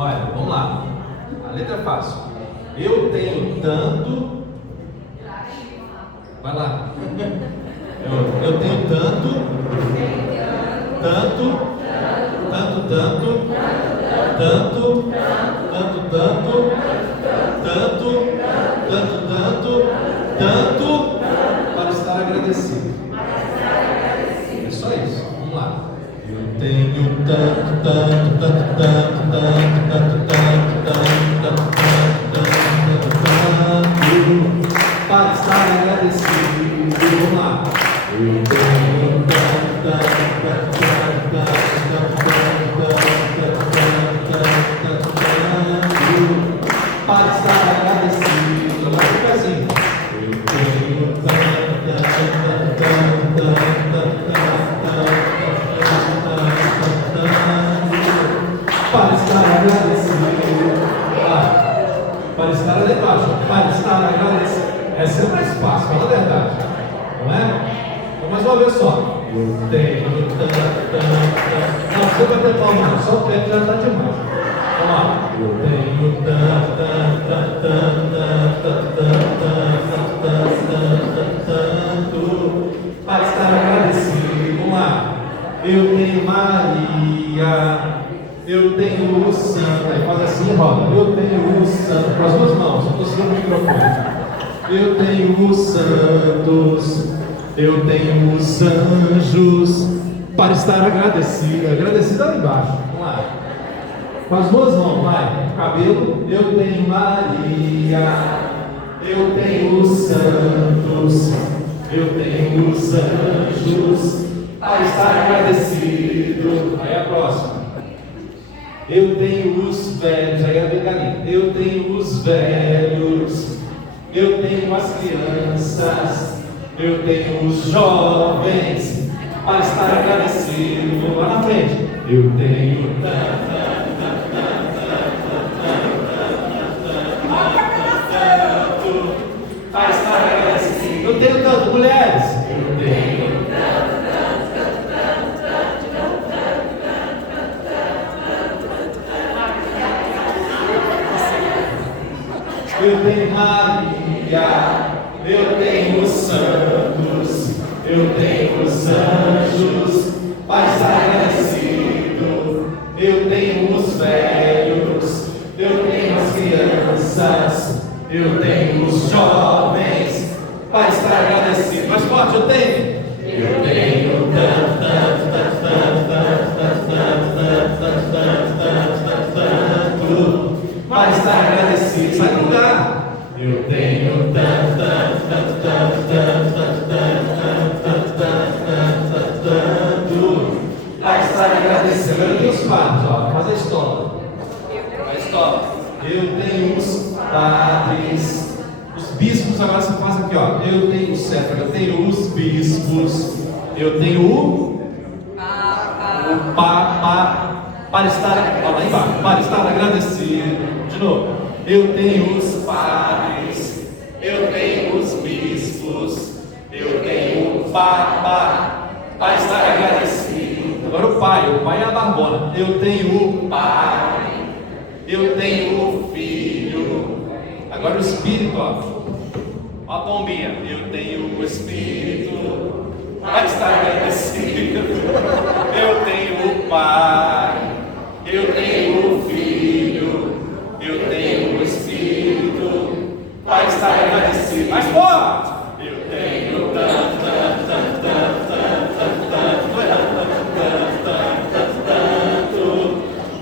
Olha, vamos lá. A letra é fácil. Eu tenho tanto. Vai lá. Eu tenho tanto. Tanto. Tanto, tanto. Tanto. Tanto, tanto. Tanto. Tanto, tanto. Tanto. Para estar agradecido. É só isso. Vamos lá. Eu tenho tanto, tanto, tanto, tanto, tanto, tanto, tanto, tanto, tanto, tanto, para estar agradecido. Vamos lá. Eu tenho tanto, tanto, tanto, tanto, tanto, tanto, para estar agradecido. Agora fica assim. Eu tenho tanto, tanto, tanto, tanto, para estar agradecido. Para estar lá debaixo. Para estar agradecido. Essa é mais fácil, fala a verdade. Não é? Então, mais uma vez só. Eu tenho tanto. Não, você vai ter palma, não. Só o pé já está demais. Vamos lá. Eu tenho tanto. Para estar agradecido. Vamos lá. Eu tenho Maria. Eu tenho o santo. Aí faz assim e roda. Eu tenho o santo. Com as duas mãos, eu estou segurando o microfone. Eu tenho os santos. Eu tenho os anjos. Para estar agradecido. Agradecido ali embaixo. Vamos lá. Com as duas mãos, vai. Cabelo. Eu tenho Maria. Eu tenho os santos. Eu tenho os anjos. Para estar agradecido. Aí a próxima. Eu tenho os velhos, aí a Begalinha. Eu tenho os velhos, eu tenho as crianças, eu tenho os jovens, para estar agradecido. Vamos lá na frente. Eu tenho tanto, para estar agradecido. Eu tenho tanto, mulheres. Eu tenho tanto. Eu tenho Maria, eu tenho os santos, eu tenho os anjos, para estar agradecido. Eu tenho os velhos, eu tenho as crianças, eu tenho os jovens, para estar agradecido. Mais forte, eu tenho tanto, para estar agradecido. Sai do lugar. Eu tenho tanto, para estar agradecido. Eu tenho os padres, ó, faz a história. Eu tenho os padres, os bispos. Agora você faz aqui, ó. Eu tenho o cetro, eu tenho os bispos, eu tenho o papa. Para estar, lá embaixo, para estar agradecido. De novo. Eu tenho os padres, eu tenho os bispos, eu tenho o papa, para estar agradecido. Agora o pai é a barbona. Eu tenho o pai, eu tenho o filho. Agora o espírito, ó a pombinha. Eu tenho o espírito, para estar agradecido. Eu tenho o pai, eu tenho o filho, eu tenho o espírito, para estar agradecido. Mais forte! Eu tenho tanto,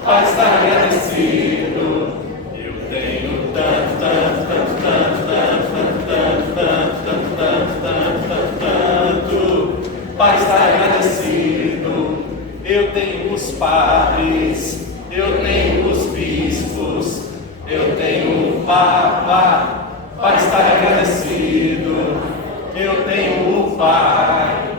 para estar agradecido. Eu tenho tanto, para estar agradecido. Eu tenho os padres, eu tenho os bispos, eu tenho o papa, para estar agradecido. Eu tenho o pai,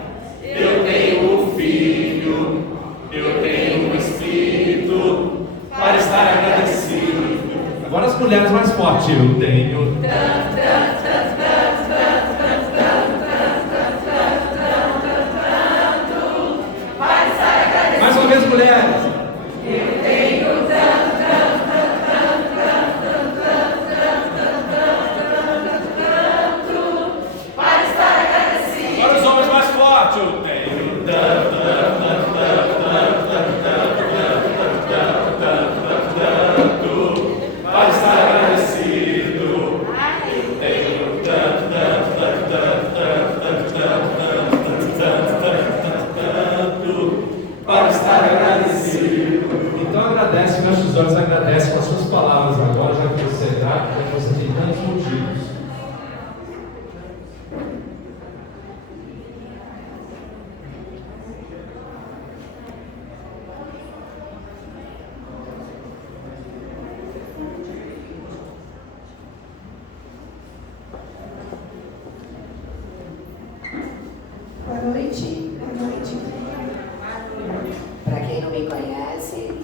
eu tenho o filho, eu tenho o espírito, para estar agradecido. Agora as mulheres mais fortes. Eu tenho mais uma vez, mulheres. Eu tenho tanto,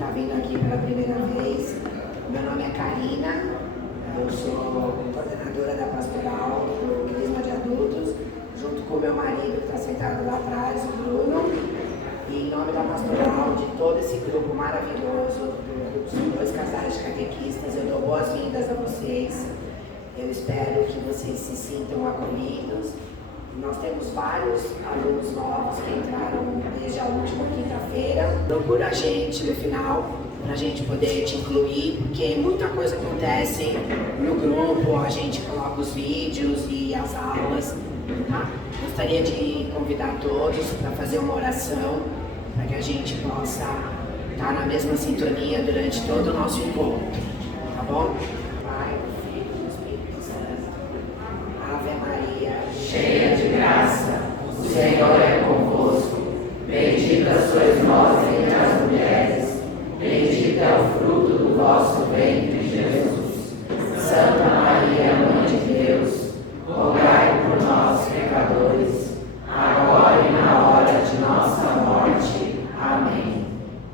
está vindo aqui pela primeira vez. Meu nome é Karina, eu sou coordenadora da pastoral do Crisma de Adultos, junto com meu marido que está sentado lá atrás, o Bruno. E em nome da pastoral, de todo esse grupo maravilhoso, dos 2 casais de catequistas, eu dou boas-vindas a vocês. Eu espero que vocês se sintam acolhidos. Nós temos vários alunos novos que entraram desde a última quinta-feira. Procura a gente no final, para a gente poder te incluir, porque muita coisa acontece no grupo, a gente coloca os vídeos e as aulas. Tá? Gostaria de convidar todos para fazer uma oração, para que a gente possa estar na mesma sintonia durante todo o nosso encontro. Tá bom? Ave Maria, cheia de graça, o Senhor é convosco. Bendita sois vós entre as mulheres, bendito é o fruto do vosso ventre, Jesus. Santa Maria, Mãe de Deus, rogai por nós, pecadores, agora e na hora de nossa morte. Amém.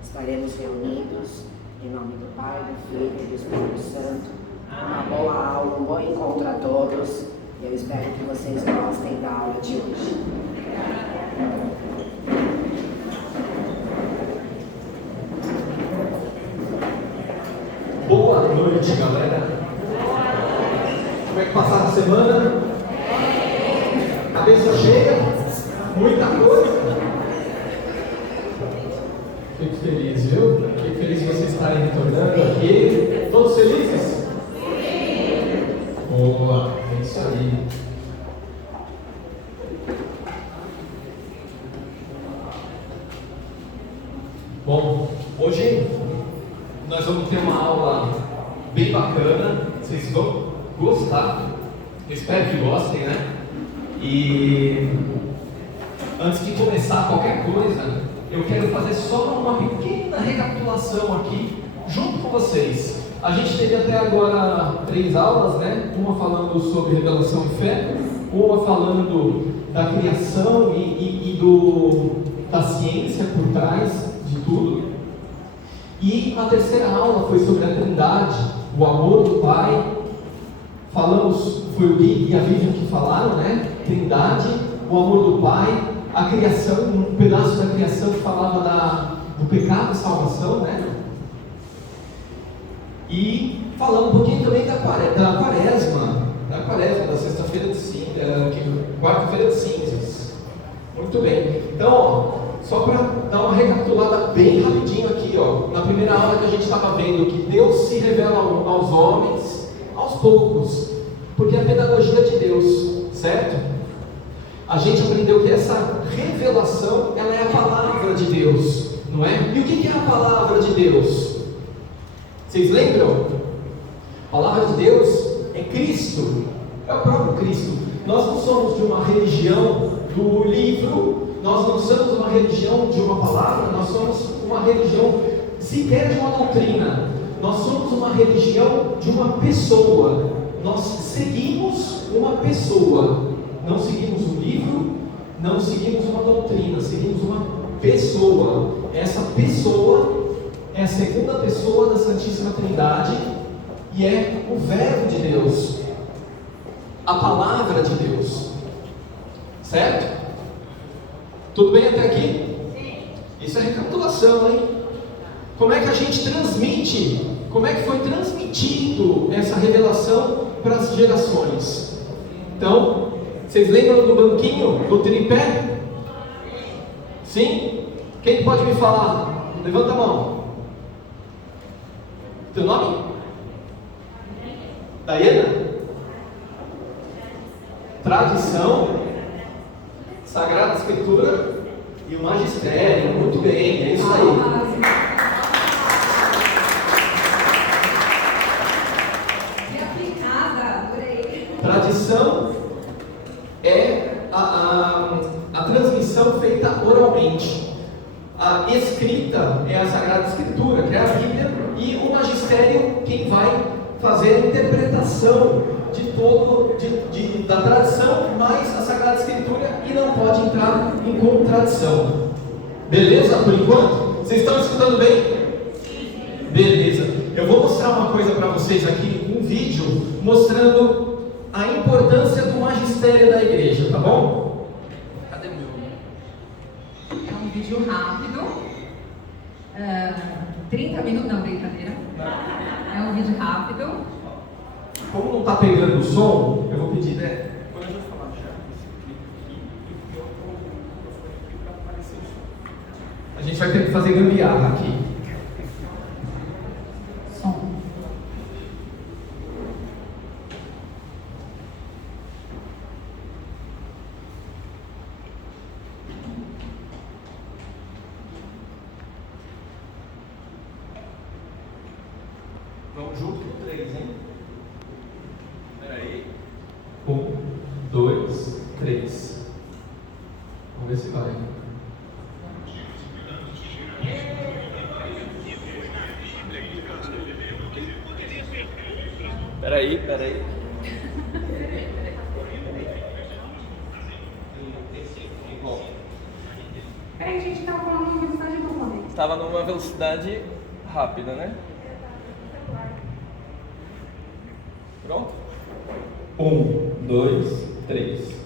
Estaremos reunidos em nome do Pai, do Filho e do Espírito Santo. Uma boa aula, um bom encontro a todos. Eu espero que vocês gostem da aula de hoje. Boa noite, galera. Como é que passaram a semana? Cabeça cheia? Muita coisa? Fico feliz, viu? Fico feliz de vocês estarem retornando aqui. Todos felizes? Sim! Boa, é isso aí. Bom, hoje nós vamos ter uma aula bem bacana. Vocês vão gostar. Eu espero que gostem, né? E antes de começar qualquer coisa, eu quero fazer só uma pequena recapitulação aqui, junto com vocês. A gente teve até agora 3 aulas, né? Uma falando sobre revelação e fé, uma falando da criação e da ciência por trás de tudo. E a terceira aula foi sobre a Trindade, o amor do Pai. Falamos, foi o Gui e a Vivian que falaram, né? Trindade, o amor do Pai, a criação, um pedaço da criação que falava do pecado e salvação, né? E falamos um pouquinho também da quaresma, da sexta-feira de cinzas, quarta-feira de cinzas. Muito bem. Então, ó, só para dar uma recapitulada bem rapidinho aqui, ó. Na primeira aula que a gente estava vendo que Deus se revela aos homens aos poucos, porque é a pedagogia de Deus, certo? A gente aprendeu que essa revelação, ela é a palavra de Deus, não é? E o que é a palavra de Deus? Vocês lembram? A palavra de Deus é Cristo, é o próprio Cristo. Nós não somos de uma religião do livro, nós não somos uma religião de uma palavra, nós somos uma religião sequer de uma doutrina, nós somos uma religião de uma pessoa, nós seguimos uma pessoa, não seguimos um livro, não seguimos uma doutrina, seguimos uma pessoa. Essa pessoa é a segunda pessoa da Santíssima Trindade e é o Verbo de Deus, a Palavra de Deus, certo? Tudo bem até aqui? Sim. Isso é recapitulação, hein? Como é que a gente transmite? Como é que foi transmitido essa revelação para as gerações? Então, vocês lembram do banquinho, do tripé? Sim? Quem pode me falar? Levanta a mão. Teu nome? Daiana? Tradição, Sagrada Escritura e o Magistério. Muito bem, é isso aí. Tradição é a transmissão feita oralmente. A escrita é a Sagrada Escritura, que é a Bíblia, e o magistério, quem vai fazer a interpretação da tradição, mais a Sagrada Escritura, e não pode entrar em contradição. Beleza? Por enquanto? Vocês estão escutando bem? Beleza. Eu vou mostrar uma coisa para vocês aqui, um vídeo mostrando a importância do magistério da igreja, tá bom? Cadê o meu? É um vídeo rápido. 30 minutos, não, brincadeira. É um vídeo rápido. Como não tá pegando o som, eu vou pedir, né? A gente vai ter que fazer gambiarra aqui. Som. Vamos junto com 3, hein? Peraí. 1, 2, 3. Vamos ver se vai. Peraí. Peraí, a gente tava falando uma velocidade boa, né? Estava numa velocidade rápida, né? Pronto? 1, 2, 3.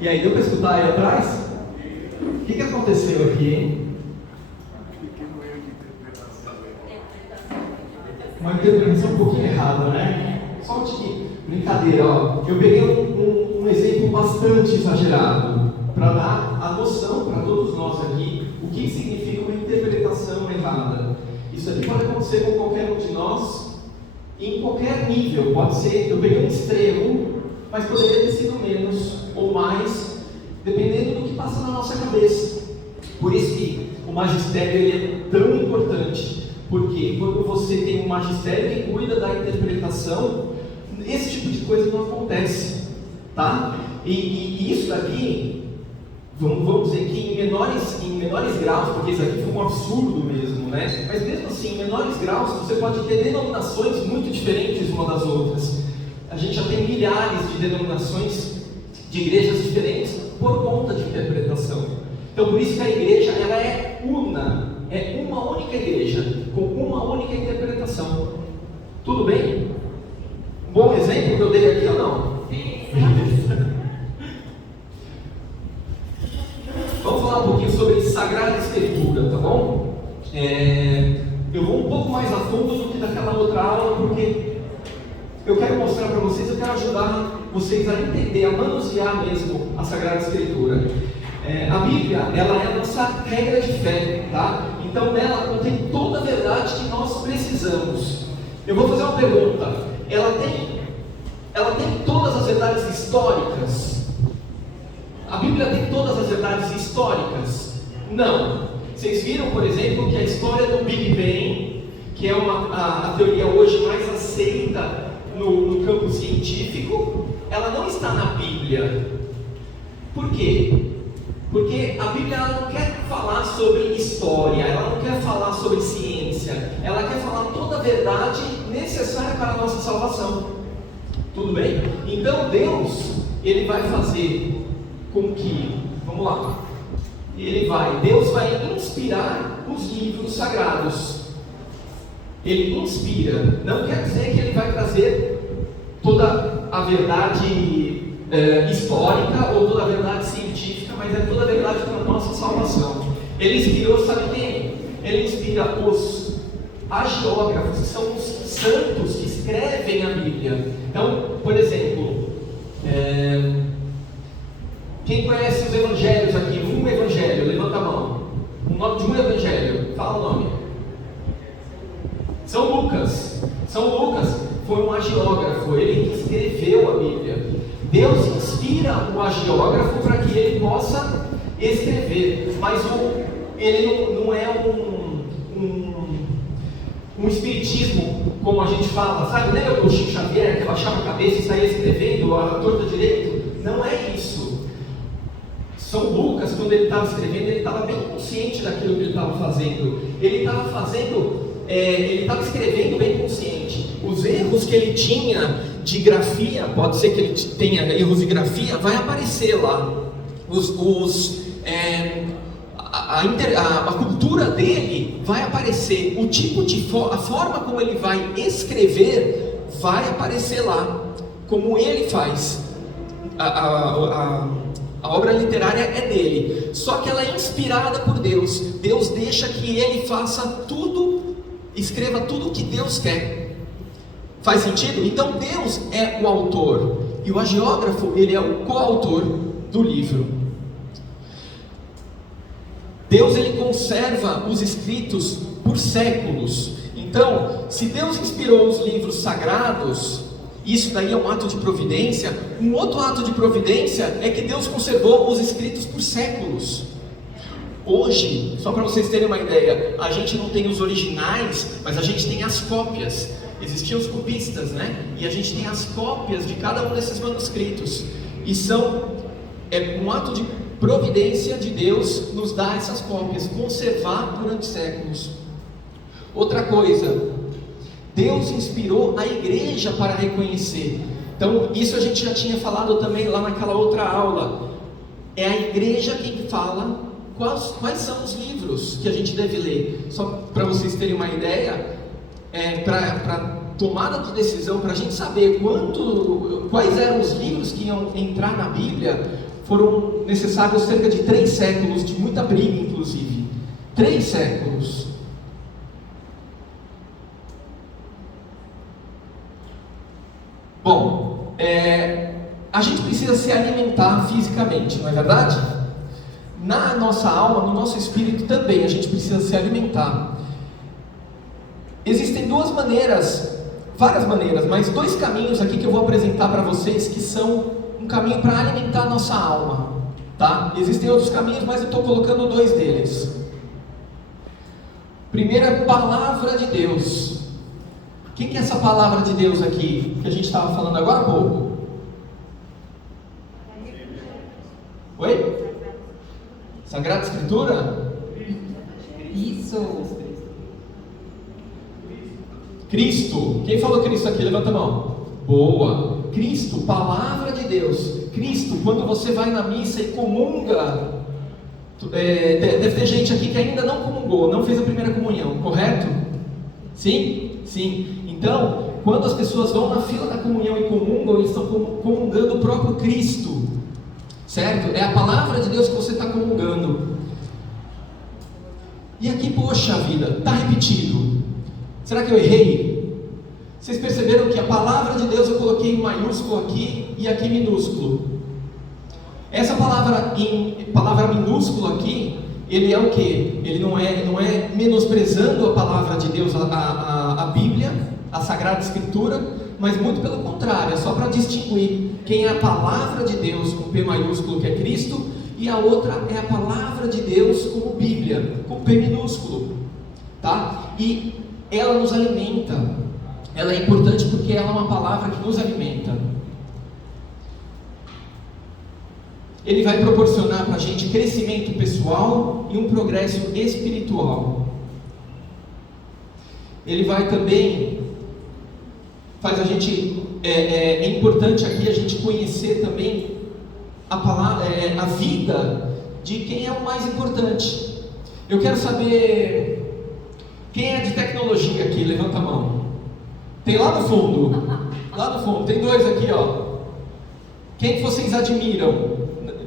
E aí, deu para escutar aí atrás? O que aconteceu aqui, hein? Uma interpretação um pouquinho errada, né? Só de brincadeira, ó. Eu peguei um exemplo bastante exagerado para dar a noção para todos nós aqui o que significa uma interpretação errada. Isso aqui pode acontecer com qualquer um de nós em qualquer nível. Pode ser, eu peguei um extremo, mas poderia ter sido menos ou mais, dependendo do que passa na nossa cabeça. Por isso que o magistério ele é tão importante, porque quando você tem um magistério que cuida da interpretação, esse tipo de coisa não acontece, tá? E isso daqui, vamos dizer que em menores graus, porque isso aqui foi um absurdo mesmo, né? Mas mesmo assim, em menores graus, você pode ter denominações muito diferentes uma das outras. A gente já tem milhares de denominações de igrejas diferentes por conta de interpretação. Então, por isso que a igreja ela é uma única igreja, com uma única interpretação. Tudo bem? Bom exemplo que eu dei aqui ou não? Vamos falar um pouquinho sobre Sagrada Escritura, tá bom? Eu vou um pouco mais a fundo do que daquela outra aula, porque eu quero mostrar para vocês, eu quero ajudar vocês a entender, a manusear mesmo a Sagrada Escritura. A Bíblia, ela é a nossa regra de fé, tá? Então nela contém toda a verdade que nós precisamos. Eu vou fazer uma pergunta. Ela tem todas as verdades históricas? A Bíblia tem todas as verdades históricas? Não. Vocês viram, por exemplo, que a história do Big Bang, que é a teoria hoje mais aceita no campo científico, ela não está na Bíblia. Por quê? Porque a Bíblia ela não quer falar sobre história, ela não quer falar sobre ciência, ela quer falar toda a verdade necessária para a nossa salvação. Tudo bem? Então Deus, Ele vai fazer com que, vamos lá, Deus vai inspirar os livros sagrados. Ele inspira, não quer dizer que Ele vai trazer toda a verdade histórica ou toda a verdade científica, mas é toda a verdade para a nossa salvação. Ele inspirou, sabe quem? Ele inspira os agiógrafos, que são os santos que escrevem a Bíblia. Então, por exemplo, quem conhece os evangelhos aqui? Um evangelho, levanta a mão. O nome de um evangelho, fala o nome. São Lucas. São Lucas foi um agiógrafo, ele que escreveu a Bíblia. Deus inspira o agiógrafo para que ele possa escrever, mas ele não é um espiritismo, como a gente fala, sabe? Lembra do Chico Xavier, que baixava a cabeça e saía escrevendo a torta direito? Não é isso. São Lucas, quando ele estava escrevendo, ele estava bem consciente daquilo que ele estava fazendo. Ele estava escrevendo bem consciente. Os erros que ele tinha de grafia, pode ser que ele tenha erros de grafia, vai aparecer lá. A cultura dele vai aparecer, a forma como ele vai escrever vai aparecer lá, como ele faz. A obra literária é dele, só que ela é inspirada por Deus. Deus deixa que ele faça tudo, escreva tudo o que Deus quer. Faz sentido? Então Deus é o autor e o agiógrafo, ele é o coautor do livro. Deus, ele conserva os escritos por séculos. Então, se Deus inspirou os livros sagrados, isso daí é um ato de providência. Um outro ato de providência é que Deus conservou os escritos por séculos. Hoje, só para vocês terem uma ideia, a gente não tem os originais, mas a gente tem as cópias. Existiam os cubistas, né? E a gente tem as cópias de cada um desses manuscritos. E é um ato de providência de Deus nos dar essas cópias, conservar durante séculos. Outra coisa, Deus inspirou a igreja para reconhecer. Então, isso a gente já tinha falado também lá naquela outra aula. É a igreja quem fala quais são os livros que a gente deve ler. Só para vocês terem uma ideia, para tomada de decisão, para a gente saber quais eram os livros que iam entrar na Bíblia, foram necessários cerca de 3 séculos, de muita briga inclusive. 3 séculos. Bom, a gente precisa se alimentar fisicamente, não é verdade? Na nossa alma, no nosso espírito também, a gente precisa se alimentar. Existem várias maneiras, mas 2 caminhos aqui que eu vou apresentar para vocês que são um caminho para alimentar a nossa alma, tá? Existem outros caminhos, mas eu estou colocando 2 deles. Primeiro é a palavra de Deus. Quem que é essa palavra de Deus aqui, que a gente estava falando agora há pouco? Oi? Sagrada Escritura? Isso. Cristo. Quem falou Cristo aqui? Levanta a mão. Boa. Cristo, palavra de Deus. Cristo, quando você vai na missa e comunga, deve ter gente aqui que ainda não comungou, não fez a primeira comunhão, correto? Sim? Sim. Então, quando as pessoas vão na fila da comunhão e comungam, eles estão comungando o próprio Cristo, certo? É a palavra de Deus que você está comungando. E aqui, poxa vida, está repetido. Será que eu errei? Vocês perceberam que a palavra de Deus eu coloquei em maiúsculo aqui e aqui minúsculo. Essa palavra minúsculo aqui, ele é o que? Ele não é menosprezando a palavra de Deus, a Bíblia, a Sagrada Escritura, mas muito pelo contrário, é só para distinguir quem é a palavra de Deus com P maiúsculo, que é Cristo, e a outra é a palavra de Deus como Bíblia, com P minúsculo, tá? E ela nos alimenta, ela é importante porque ela é uma palavra que nos alimenta. Ele vai proporcionar para a gente crescimento pessoal e um progresso espiritual. Ele vai também, faz a gente, é importante aqui a gente conhecer também a palavra, a vida de quem é o mais importante. Eu quero saber, quem é de tecnologia aqui? Levanta a mão. Tem lá no fundo, tem dois aqui, ó. Quem que vocês admiram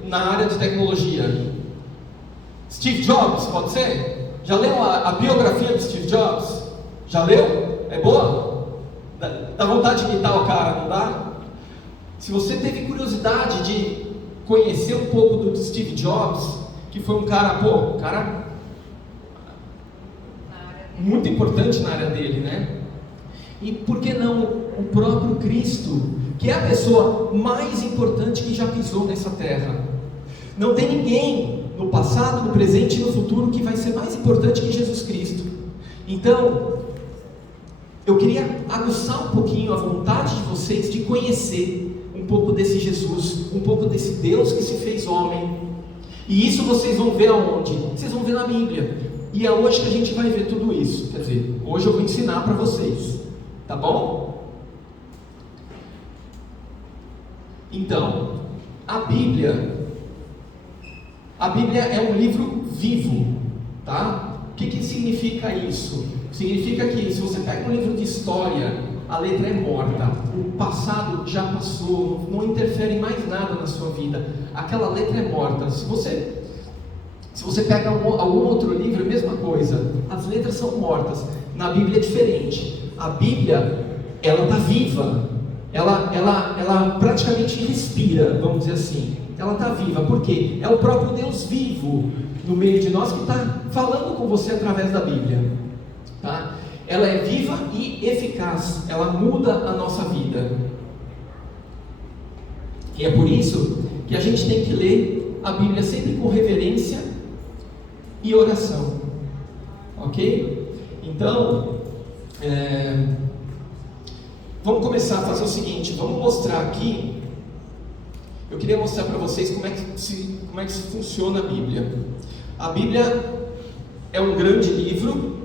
na área de tecnologia? Steve Jobs, pode ser? Já leu a biografia do Steve Jobs? Já leu? É boa? Dá vontade de imitar o cara, não dá? Se você teve curiosidade de conhecer um pouco do Steve Jobs, que foi um cara muito importante na área dele, né? E por que não o próprio Cristo, que é a pessoa mais importante que já pisou nessa terra? Não tem ninguém no passado, no presente e no futuro que vai ser mais importante que Jesus Cristo. Então, eu queria aguçar um pouquinho a vontade de vocês de conhecer um pouco desse Jesus, um pouco desse Deus que se fez homem. E isso vocês vão ver aonde? Vocês vão ver na Bíblia. E é hoje que a gente vai ver tudo isso. Quer dizer, hoje eu vou ensinar para vocês. Tá bom? Então, a Bíblia é um livro vivo, tá? O que significa isso? Significa que se você pega um livro de história, a letra é morta, o passado já passou, não interfere mais nada na sua vida, aquela letra é morta. Se você pega algum outro livro, é a mesma coisa, as letras são mortas. Na Bíblia é diferente. A Bíblia, ela está viva, ela praticamente respira, vamos dizer assim. Ela está viva, por quê? É o próprio Deus vivo no meio de nós que está falando com você através da Bíblia, tá? Ela é viva e eficaz, ela muda a nossa vida. E é por isso que a gente tem que ler a Bíblia sempre com reverência e oração, ok? Então, vamos começar a fazer o seguinte, vamos mostrar aqui. Eu queria mostrar para vocês como é que funciona a Bíblia. A Bíblia é um grande livro,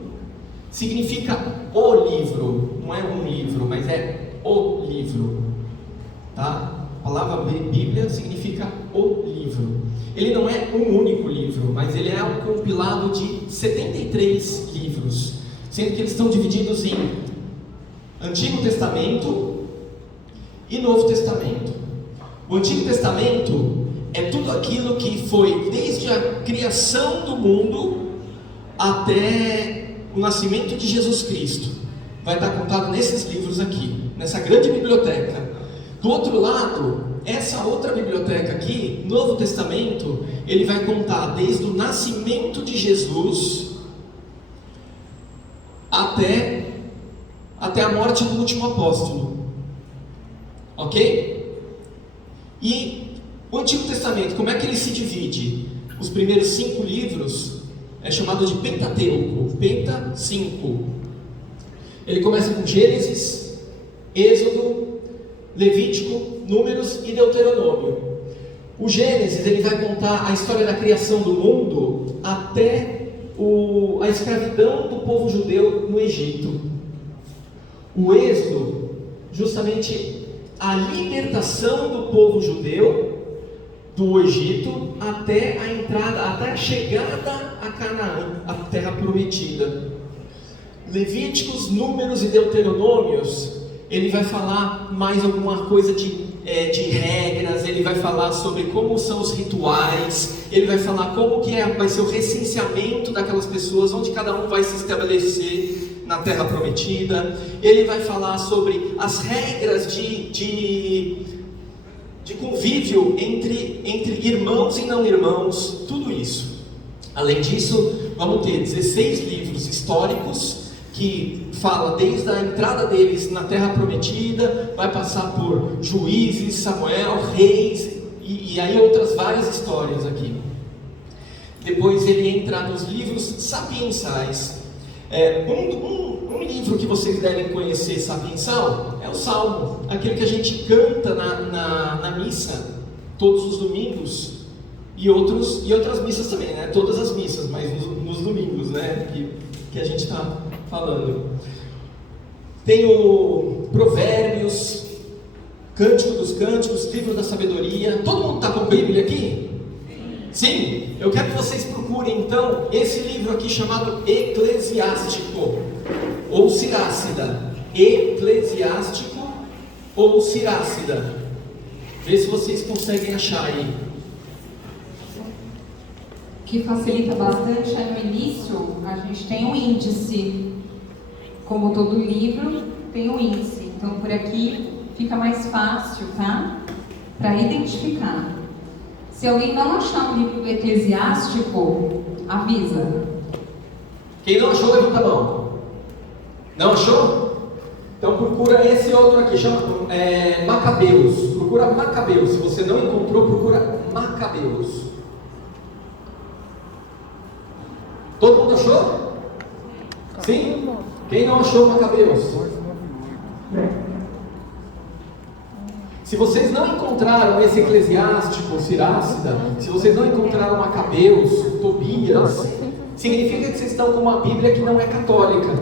significa o livro, não é um livro, mas é o livro, tá? A palavra Bíblia significa o livro. Ele não é um único livro, mas ele é um compilado de 73 livros, sendo que eles estão divididos em Antigo Testamento e Novo Testamento. O Antigo Testamento é tudo aquilo que foi desde a criação do mundo até o nascimento de Jesus Cristo. Vai estar contado nesses livros aqui, nessa grande biblioteca. Do outro lado, essa outra biblioteca aqui, Novo Testamento, ele vai contar desde o nascimento de Jesus até a morte do último apóstolo. Ok? E o Antigo Testamento, como é que ele se divide? Os primeiros 5 livros é chamado de Pentateuco, Penta 5. Ele começa com Gênesis, Êxodo, Levítico, Números e Deuteronômio. O Gênesis, ele vai contar a história da criação do mundo até a escravidão do povo judeu no Egito. O Êxodo, justamente a libertação do povo judeu do Egito até a chegada a Canaã, a terra prometida. Levíticos, Números e Deuteronômios, ele vai falar mais alguma coisa de regras, ele vai falar sobre como são os rituais, ele vai falar como que vai ser o recenseamento daquelas pessoas, onde cada um vai se estabelecer na terra prometida. Ele vai falar sobre as regras de convívio entre irmãos e não irmãos, tudo isso. Além disso, vamos ter 16 livros históricos que fala desde a entrada deles na terra prometida, vai passar por Juízes, Samuel, Reis e aí outras várias histórias aqui. Depois ele entra nos livros sapiensais. Um livro que vocês devem conhecer sapiensal é o Salmo, aquele que a gente canta na missa todos os domingos e outras missas também, né? Todas as missas, mas nos domingos, né? Que a gente está falando. Tem o Provérbios, Cântico dos Cânticos, Livro da Sabedoria. Todo mundo está com a Bíblia aqui? Sim? Eu quero que vocês procurem então esse livro aqui chamado Eclesiástico ou Sirácida. Eclesiástico ou Sirácida. Vê se vocês conseguem achar aí. O que facilita bastante é no início, a gente tem um índice. Como todo livro, tem um índice. Então, por aqui fica mais fácil, tá? Para identificar. Se alguém não achar um livro eclesiástico, avisa. Quem não achou, levanta a mão. Não achou? Então procura esse outro aqui, chama Macabeus. Procura Macabeus. Se você não encontrou, procura Macabeus. Todo mundo achou? Sim? Quem não achou Macabeus? Se vocês não encontraram esse Eclesiástico, Sirácida, se vocês não encontraram Macabeus, Tobias, significa que vocês estão com uma Bíblia que não é católica,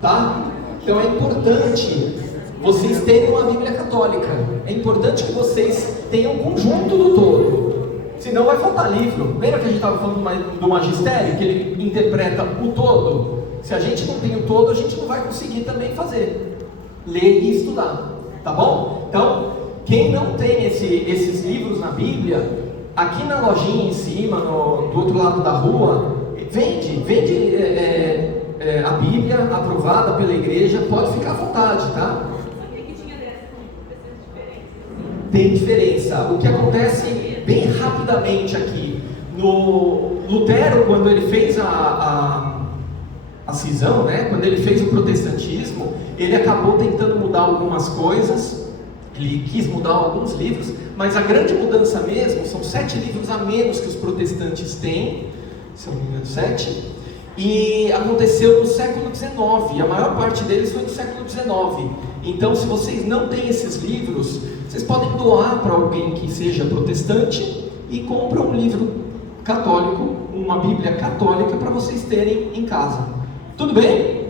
tá? Então é importante vocês terem uma Bíblia católica. É importante que vocês tenham um conjunto do todo, senão vai faltar livro. Lembra que a gente estava falando do magistério, que ele interpreta o todo? Se a gente não tem o todo, a gente não vai conseguir também ler e estudar, tá bom? Então, quem não tem esses livros na Bíblia, aqui na lojinha em cima, do outro lado da rua, vende a Bíblia aprovada pela igreja, pode ficar à vontade, tá? Tem diferença. O que acontece bem rapidamente aqui, no Lutero, quando ele fez a cisão, né? Quando ele fez o protestantismo, ele acabou tentando mudar algumas coisas, ele quis mudar alguns livros, mas a grande mudança mesmo, são 7 livros a menos que os protestantes têm, se eu não me engano 7, e aconteceu no século XIX, a maior parte deles foi no século XIX. Então, se vocês não têm esses livros, vocês podem doar para alguém que seja protestante e compra um livro católico, uma Bíblia católica para vocês terem em casa. Tudo bem?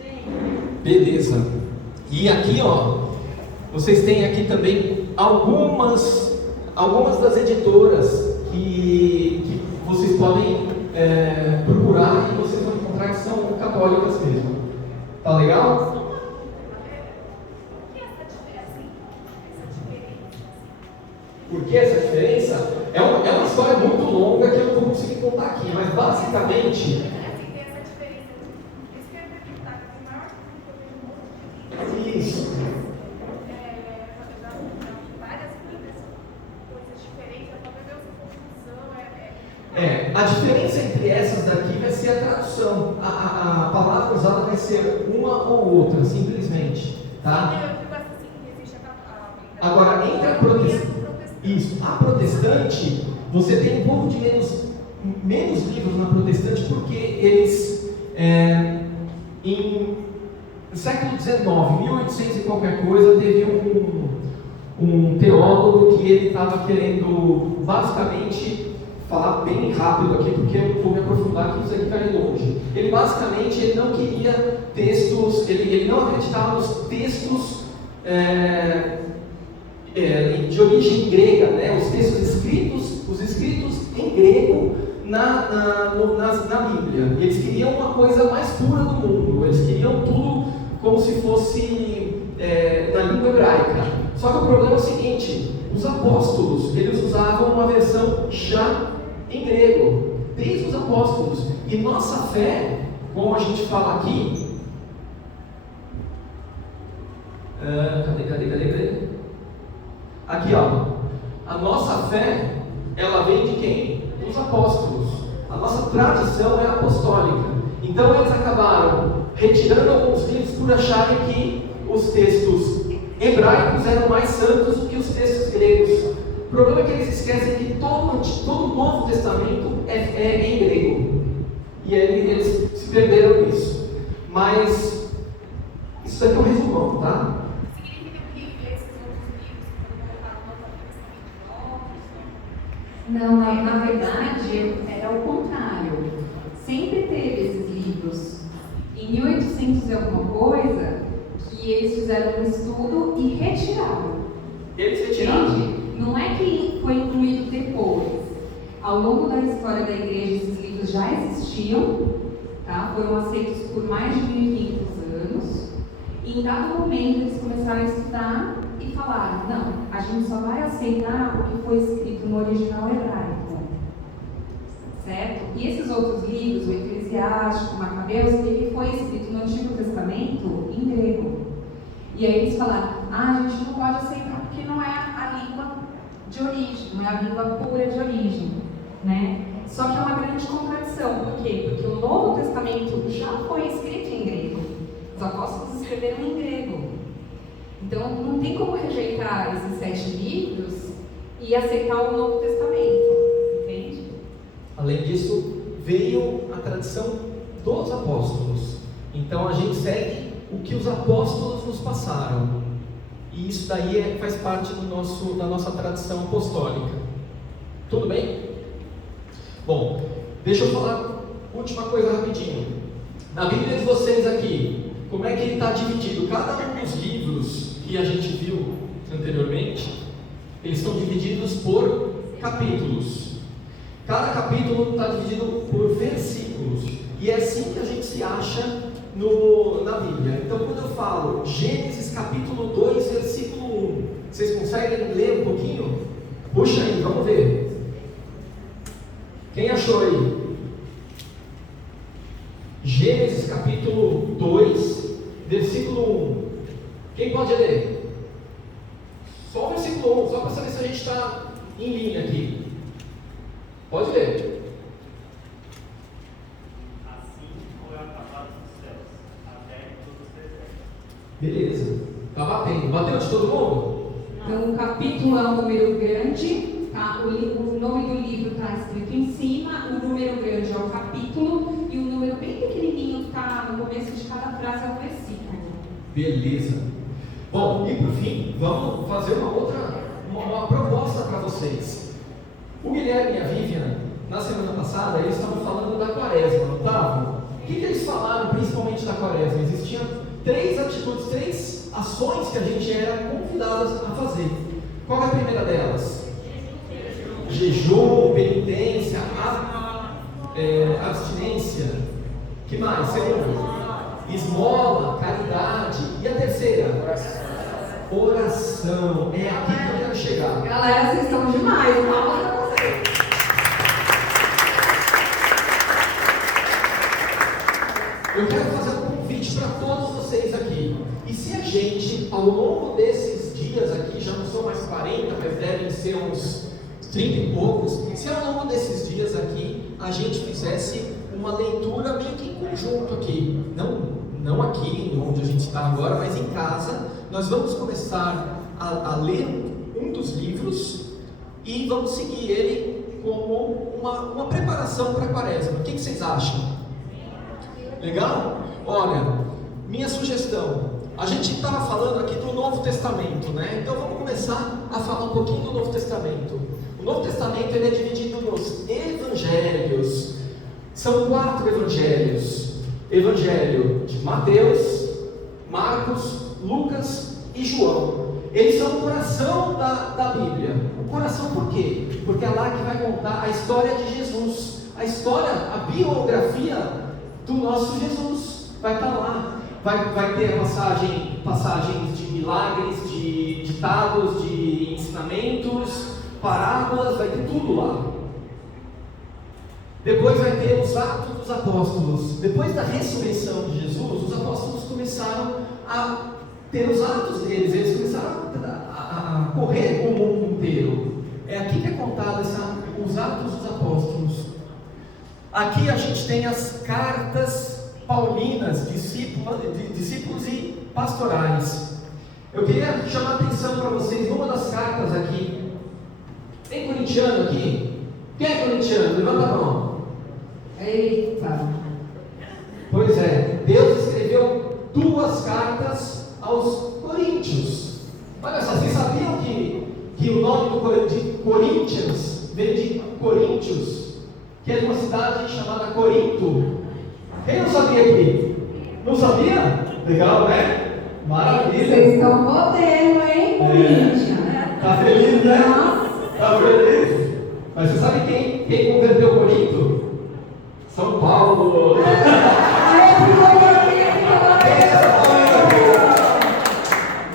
Sim. Beleza. E aqui, ó, vocês têm aqui também algumas das editoras que vocês podem procurar e vocês vão encontrar que são católicas mesmo. Tá legal? Por que essa diferença? É uma história muito longa que eu não vou conseguir contar aqui, mas basicamente... Isso. A diferença entre essas daqui vai ser a tradução. A palavra usada vai ser uma ou outra, simplesmente. Tá? Agora, entre a protestante, você tem um pouco de menos livros na protestante, porque eles, no século XIX, 1800 e qualquer coisa, teve um teólogo que ele estava querendo, basicamente, falar bem rápido aqui, porque eu vou me aprofundar aqui, isso aqui vai longe. Ele basicamente ele não queria textos, ele não acreditava nos textos de origem grega, né? Os textos escritos em grego na Bíblia. Eles queriam uma coisa mais pura do mundo, eles queriam tudo como se fosse na língua hebraica. Só que o problema é o seguinte: os apóstolos, eles usavam uma versão já em grego, desde os apóstolos. E nossa fé, como a gente fala aqui, cadê? Aqui, ó, a nossa fé, ela vem de quem? Dos apóstolos. A nossa tradição é apostólica. Então eles acabaram retirando alguns livros por acharem que os textos hebraicos eram mais santos do que os textos gregos. O problema é que eles esquecem que todo o Novo Testamento é em grego. E aí eles se perderam nisso. Mas isso daqui é um resumão, tá? Significa que esses outros livros foram colocados no Não, na verdade era o contrário. Sempre teve esses livros. Em 1800 e alguma coisa, que eles fizeram um estudo e retiraram. Eles retiraram. Entende? Não é que foi incluído depois. Ao longo da história da igreja, esses livros já existiam, tá? Foram aceitos por mais de 1500 anos. E em dado momento eles começaram a estudar e falaram: não, a gente só vai aceitar o que foi escrito no original hebraico. Certo? E esses outros livros, o Eclesiástico, Macabeus, ele foi escrito no Antigo Testamento em grego. E aí eles falaram: a gente não pode aceitar porque não é a língua de origem, não é a língua pura de origem, né? Só que é uma grande contradição. Por quê? Porque o Novo Testamento já foi escrito em grego. Os apóstolos escreveram em grego. Então não tem como rejeitar esses 7 livros e aceitar o Novo Testamento, entende? Além disso, veio a tradição dos apóstolos. Então a gente segue o que os apóstolos nos passaram. E isso daí faz parte da nossa tradição apostólica. Tudo bem? Bom, deixa eu falar última coisa rapidinho. Na Bíblia de vocês aqui, como é que ele está dividido? Cada um dos livros que a gente viu anteriormente, eles estão divididos por capítulos. Cada capítulo está dividido por versículos. E é assim que a gente se acha na Bíblia. Então, quando eu falo Gênesis capítulo 2, versículo 1, vocês conseguem ler um pouquinho? Puxa aí, vamos ver. Quem achou aí? Gênesis capítulo 2, versículo 1. Quem pode ler? Só o versículo 1, só para saber se a gente está em linha aqui. Pode ler. Assim foi acabado dos céus, a terra e todos os desertos. Beleza. Tá batendo. Bateu de todo mundo? Então, o capítulo é um número grande, tá? O nome do livro está escrito em cima, o número grande é o capítulo e o número bem pequenininho que está no começo de cada frase é o versículo. Beleza. Bom, e por fim, vamos fazer uma proposta para vocês. O Guilherme e a Vivian, na semana passada, eles estavam falando da quaresma, não estavam? O que eles falaram principalmente da quaresma? Existiam 3 atitudes, 3 ações que a gente era convidados a fazer. Qual é a primeira delas? Jejum, penitência, abstinência. Que mais? Segundo, esmola, caridade. E a terceira? Oração. É aqui que eu quero chegar. Galera, vocês estão demais, palmas pra vocês. Eu quero fazer um convite para todos vocês aqui. E se a gente, ao longo desses dias aqui, já não são mais 40, mas devem ser uns 30 e poucos, se ao longo desses dias aqui a gente fizesse uma leitura meio que em conjunto aqui, não aqui onde a gente está agora, mas em casa, nós vamos começar a ler um dos livros e vamos seguir ele como uma preparação para a quaresma. O que vocês acham? Legal? Olha, minha sugestão, a gente estava falando aqui do Novo Testamento, né? Então vamos começar a falar um pouquinho do Novo Testamento. O Novo Testamento ele é dividido nos evangelhos. São 4 evangelhos. Evangelho de Mateus, Marcos, Lucas e João. Eles são o coração da Bíblia. O coração por quê? Porque é lá que vai contar a história de Jesus. A história, a biografia do nosso Jesus vai estar lá. Vai ter passagens de milagres, de ditados, de ensinamentos, parábolas, vai ter tudo lá. Depois vai ter os Atos dos Apóstolos. Depois da ressurreição de Jesus, os apóstolos começaram a ter os atos deles, eles começaram a correr o mundo inteiro. É aqui que é contado os Atos dos Apóstolos. Aqui a gente tem as cartas paulinas, discípulos e pastorais. Eu queria chamar a atenção para vocês numa das cartas aqui. Tem corintiano aqui? Quem é corintiano? Levanta a mão. Eita! Pois é, Deus escreveu 2 cartas aos coríntios. Olha só, vocês sabiam que o nome de Corinthians vem de Coríntios, que é de uma cidade chamada Corinto? Quem não sabia aqui? Não sabia? Legal, né? Maravilha! Vocês estão modelo, hein, Corinthians? Tá feliz, né? Nossa! Tá feliz? Mas você sabe quem converteu Corinto? São Paulo!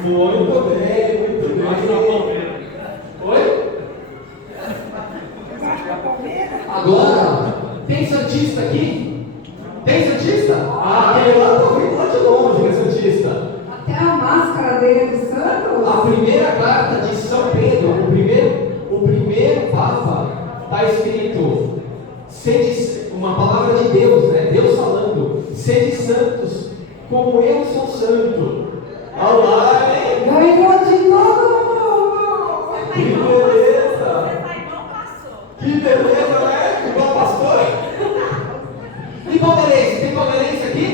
Muito bem, muito bem. Oi? Agora, tem Santista aqui? Tem Santista? Ah, aquele lá tá vindo lá de longe, que é Santista. Até a máscara dele é de Santos? A primeira carta de São Pedro, o primeiro Papa, está escrito, uma palavra de Deus, né? Deus falando, sede santos, como eu sou santo. Olá, hein? Ganhou de novo! Que beleza! Você vai igual passou. Que beleza, né? Igual pastor. E palmeirense? Tem palmeirense aqui?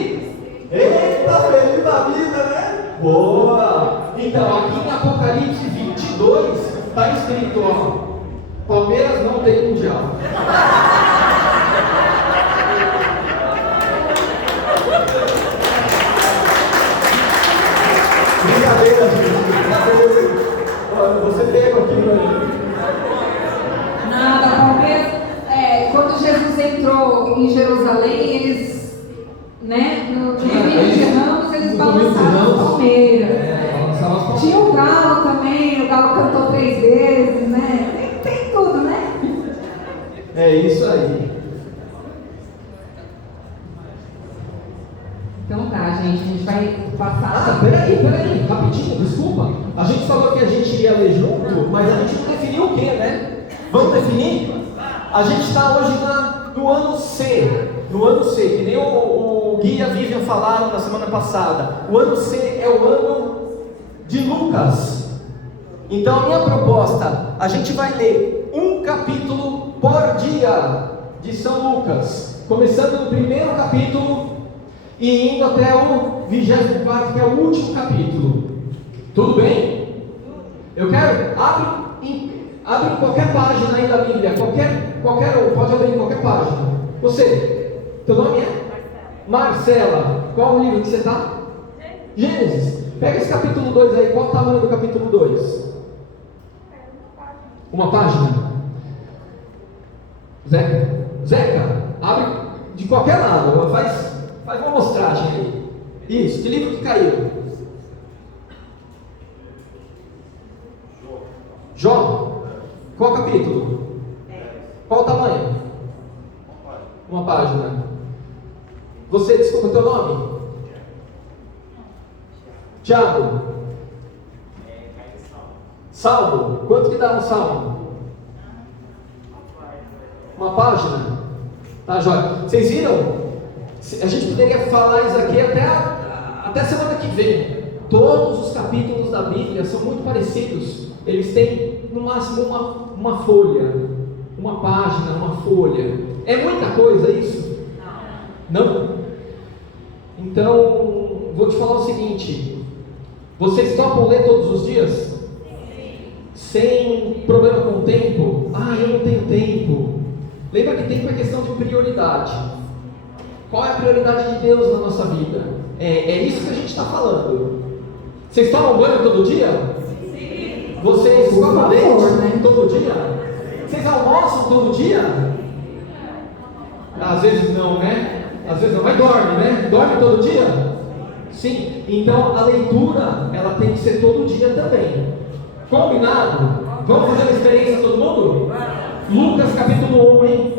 Eita, feliz da vida, né? Boa! Então, aqui em Apocalipse 22, está escrito, ó, Palmeiras não tem mundial. Brincadeira, gente. Olha, você pega aqui, né? Nada, Palmeiras. Quando Jesus entrou em Jerusalém, eles, né, no domingo de Ramos, eles balançavam as palmeiras. Tinha o Galo também, o Galo cantou 3 vezes, né? Tem tudo, né? É isso aí. Então tá, gente, a gente vai passar. Ah, peraí, rapidinho, desculpa. A gente falou que a gente ia ler junto, mas a gente não definiu o que, né? Vamos definir? A gente está hoje no ano C. No ano C, que nem o Gui e a Vivian falaram na semana passada. O ano C é o ano de Lucas. Então a minha proposta, a gente vai ler um capítulo por dia de São Lucas. Começando no primeiro capítulo e indo até o 24º, que é o último capítulo. Tudo bem? Eu quero, abre em qualquer página aí da Bíblia, qualquer um, pode abrir em qualquer página. Você, teu nome é? Marcela. Qual o livro que você está? Gênesis. Pega esse capítulo 2 aí, qual o tamanho do capítulo 2? Uma página? Zeca, abre de qualquer lado, faz uma mostragem aí. Isso, que livro que caiu? Jó. Qual capítulo? Qual o tamanho? Uma página. Você, desculpa, teu nome? Tiago. Salmo. Quanto que dá um salmo? Uma página. Tá, jóia. Vocês viram? A gente poderia falar isso aqui até semana que vem. Todos os capítulos da Bíblia são muito parecidos. Eles têm no máximo uma folha, uma página, uma folha. É muita coisa isso? Não? Então, vou te falar o seguinte: vocês topam ler todos os dias? Sem problema com o tempo? Ah, eu não tenho tempo. Lembra que tempo é questão de prioridade. Qual é a prioridade de Deus na nossa vida? É isso que a gente está falando. Vocês tomam banho todo dia? Sim. Vocês escovam dente, né? Todo dia? Vocês almoçam todo dia? Às vezes não, né? Às vezes não, mas dorme, né? Dorme todo dia? Sim. Então a leitura, ela tem que ser todo dia também. Combinado? Vamos fazer uma experiência todo mundo? Lucas capítulo 1, hein?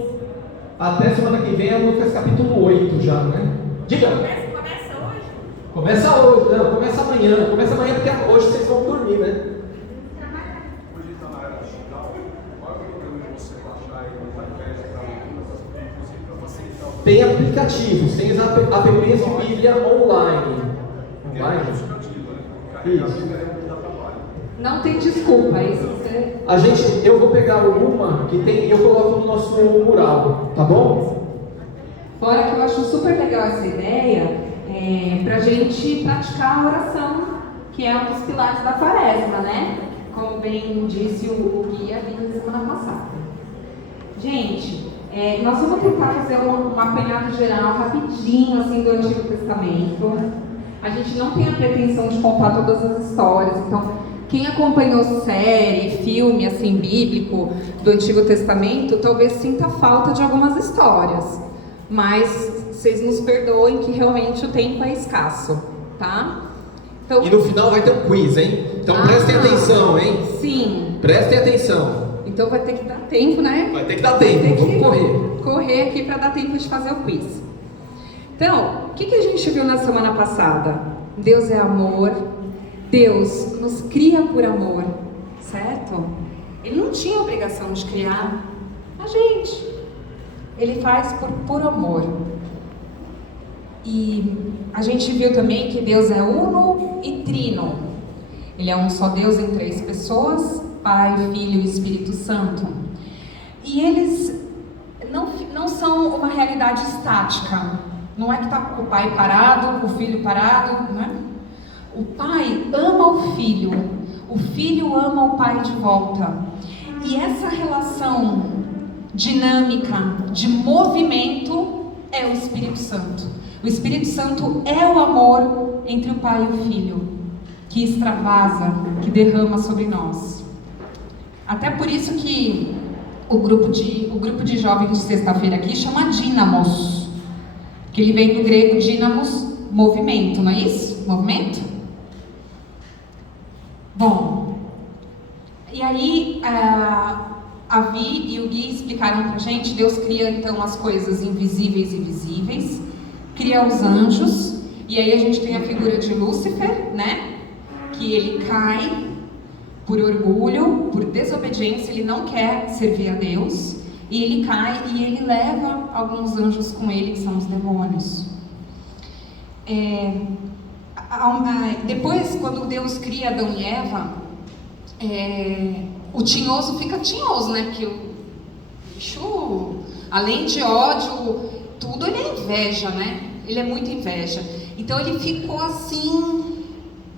Até semana que vem é Lucas capítulo 8 já, né? Diga! Começa hoje? Começa hoje, não, começa amanhã. Começa amanhã porque hoje vocês vão dormir, né? Hoje está na era digital. Qual é o problema de você baixar aí no iPad para ler, inclusive para facilitar o Tem aplicativos, tem os apps de Bíblia online. aplicativo, né? Isso. Carregar a Bíblia dá trabalho. Não tem desculpa, aí se você eu vou pegar alguma que tem e eu coloco no nosso mural, tá bom? Fora que eu acho super legal essa ideia, pra gente praticar a oração, que é um dos pilares da quaresma, né? Como bem disse o Gui a Bíblia da semana passada. Gente, nós vamos tentar fazer um apanhado geral rapidinho assim do Antigo Testamento. A gente não tem a pretensão de contar todas as histórias, então quem acompanhou série, filme assim bíblico do Antigo Testamento talvez sinta falta de algumas histórias, mas vocês nos perdoem que realmente o tempo é escasso, tá? Então, e no final vai ter um quiz, hein? Então prestem atenção, hein? Sim. Prestem atenção. Então vai ter que dar tempo, né? Vai ter que dar tempo, vamos correr. Correr aqui para dar tempo de fazer o quiz. Então, o que a gente viu na semana passada? Deus é amor, Deus nos cria por amor, certo? Ele não tinha obrigação de criar a gente. Ele faz por amor. E a gente viu também que Deus é uno e trino. Ele é um só Deus em 3 pessoas, Pai, Filho e Espírito Santo. E eles não são uma realidade estática. Não é que está o Pai parado, o Filho parado, não é? O Pai ama o Filho ama o Pai de volta. E essa relação dinâmica de movimento é o Espírito Santo. O Espírito Santo é o amor entre o Pai e o Filho, que extravasa, que derrama sobre nós. Até por isso que o grupo de jovens de sexta-feira aqui chama Dínamos, que ele vem do grego dínamos, movimento, não é isso? Movimento? Bom, e aí a Vi e o Gui explicaram pra gente. Deus cria então as coisas invisíveis e visíveis, cria os anjos, e aí a gente tem a figura de Lúcifer, né? Que ele cai por orgulho, por desobediência, ele não quer servir a Deus, e ele cai e ele leva alguns anjos com ele, que são os demônios. Depois, quando Deus cria Adão e Eva, o tinhoso fica tinhoso, né? Porque o bicho, além de ódio, tudo ele é inveja, né? Ele é muito inveja. Então ele ficou assim,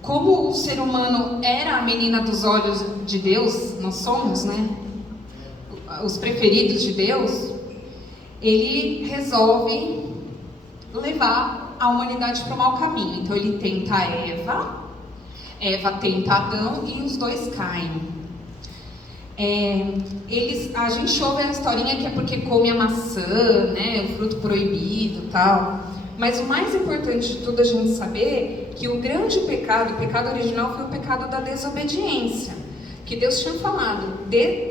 como o ser humano era a menina dos olhos de Deus, nós somos, né? Os preferidos de Deus, ele resolve levar a humanidade para o mau caminho. Então ele tenta Eva tenta Adão e os dois caem. A gente ouve a historinha que é porque come a maçã, né, o fruto proibido e tal. Mas o mais importante de tudo a gente saber que o grande pecado, o pecado original, foi o pecado da desobediência. Que Deus tinha falado,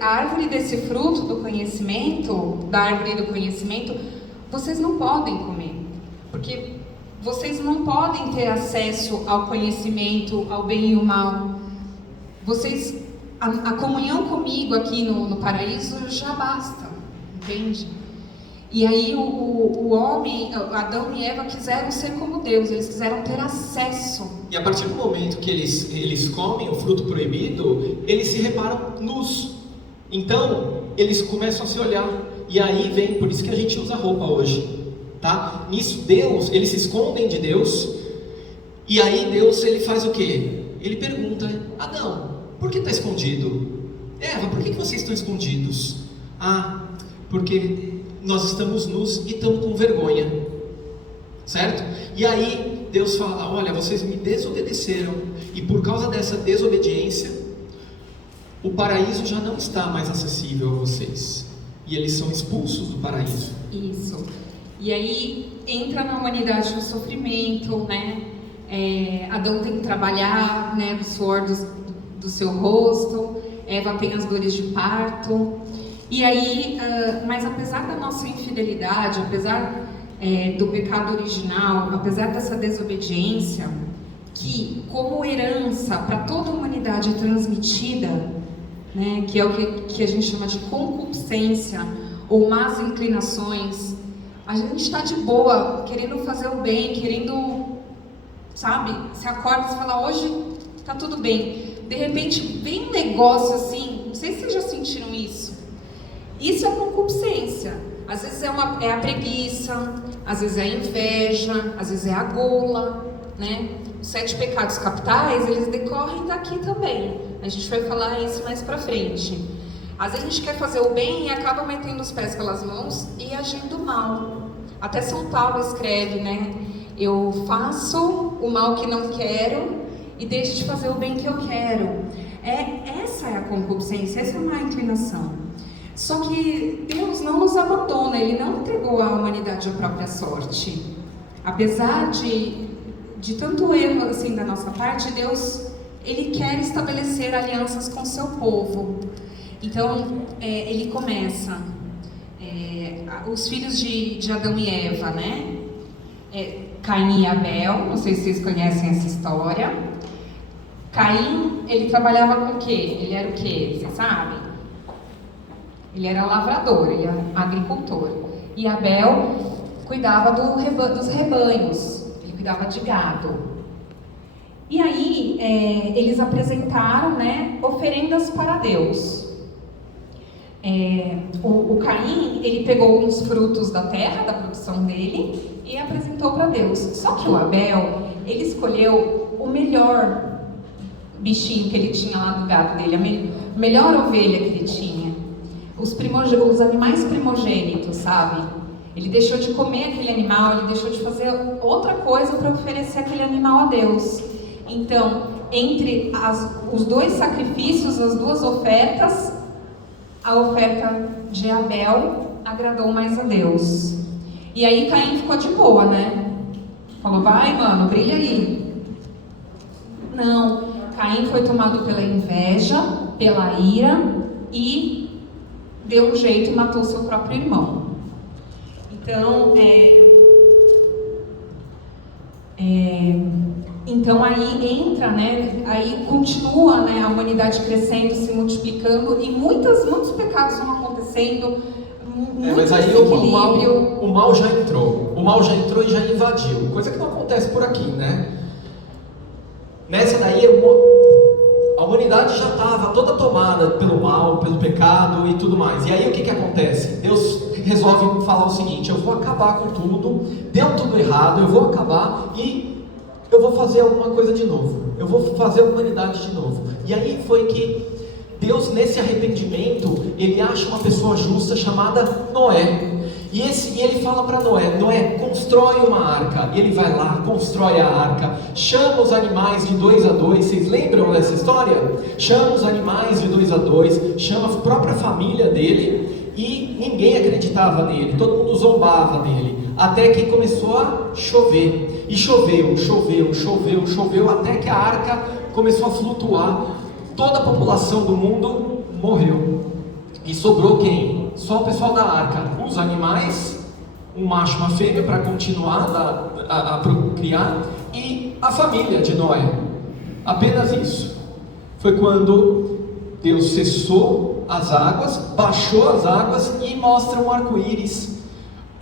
a árvore desse fruto do conhecimento, da árvore do conhecimento, vocês não podem comer. Porque vocês não podem ter acesso ao conhecimento, ao bem e ao mal. A comunhão comigo aqui no paraíso já basta, entende? E aí o homem, Adão e Eva quiseram ser como Deus, eles quiseram ter acesso. E a partir do momento que eles comem o fruto proibido, eles se reparam nus. Então, eles começam a se olhar. E aí vem, por isso que a gente usa roupa hoje, tá? Nisso, Deus, eles se escondem de Deus. E aí Deus, ele faz o quê? Ele pergunta: Adão, por que está escondido? Eva, por que vocês estão escondidos? Porque nós estamos nus e estamos com vergonha, certo? E aí Deus fala: olha, vocês me desobedeceram, e por causa dessa desobediência, o paraíso já não está mais acessível a vocês, e eles são expulsos do paraíso. Isso. E aí entra na humanidade o sofrimento, né? Adão tem que trabalhar, né, o suor do seu rosto, Eva tem as dores de parto. E aí, mas apesar da nossa infidelidade, apesar do pecado original, apesar dessa desobediência, que como herança para toda a humanidade é transmitida, né, que é o que a gente chama de concupiscência ou más inclinações, a gente está de boa, querendo fazer o bem, querendo, sabe, se acorda e fala: hoje está tudo bem. De repente vem um negócio assim, sei se vocês já sentiram isso. Isso é concupiscência. Às vezes é a preguiça, às vezes é a inveja, às vezes é a gula, né? Os 7 pecados capitais, eles decorrem daqui também. A gente vai falar isso mais pra frente. Às vezes a gente quer fazer o bem e acaba metendo os pés pelas mãos e agindo mal. Até São Paulo escreve, né? Eu faço o mal que não quero e deixo de fazer o bem que eu quero. Essa é a concupiscência, essa é a má inclinação. Só que Deus não nos abandona, Ele não entregou à humanidade a própria sorte. Apesar de tanto erro assim da nossa parte, Deus, Ele quer estabelecer alianças com o seu povo. Então, Ele começa, os filhos de Adão e Eva, né? Caim e Abel, não sei se vocês conhecem essa história. Caim, ele trabalhava com o quê? Ele era o quê? Vocês sabem? Ele era lavrador, ele era agricultor. E Abel cuidava dos rebanhos, ele cuidava de gado. E aí, eles apresentaram, né, oferendas para Deus. O Caim, ele pegou uns frutos da terra, da produção dele, e apresentou para Deus. Só que o Abel, ele escolheu o melhor bichinho que ele tinha lá do gado dele, a melhor ovelha que ele tinha. Os animais primogênitos, sabe? Ele deixou de comer aquele animal, ele deixou de fazer outra coisa para oferecer aquele animal a Deus. Então, entre os 2 sacrifícios, as 2 ofertas, a oferta de Abel agradou mais a Deus. E aí Caim ficou de boa, né? Falou, vai mano, brilha aí. Não, Caim foi tomado pela inveja, pela ira e deu um jeito e matou seu próprio irmão. Então, então aí entra, né? Aí continua, né, a humanidade crescendo, se multiplicando e muitos pecados vão acontecendo. Mas aí o mal já entrou. O mal já entrou e já invadiu. Coisa que não acontece por aqui, né? Nessa daí a humanidade já estava toda tomada pelo mal, pelo pecado e tudo mais. E aí o que acontece? Deus resolve falar o seguinte: eu vou acabar com tudo, deu tudo errado, eu vou acabar e eu vou fazer alguma coisa de novo. Eu vou fazer a humanidade de novo. E aí foi que Deus, nesse arrependimento, Ele acha uma pessoa justa chamada Noé. E ele fala para Noé, constrói uma arca. Ele vai lá, constrói a arca, chama os animais de 2 a 2. Vocês lembram dessa história? Chama os animais de 2 a 2, chama a própria família dele, e ninguém acreditava nele, todo mundo zombava dele, até que começou a chover. E choveu, até que a arca começou a flutuar. Toda a população do mundo morreu. E sobrou quem? Só o pessoal da arca, os animais, um macho e uma fêmea para continuar a procriar, e a família de Noé. Apenas isso. Foi quando Deus cessou as águas, baixou as águas e mostra um arco-íris,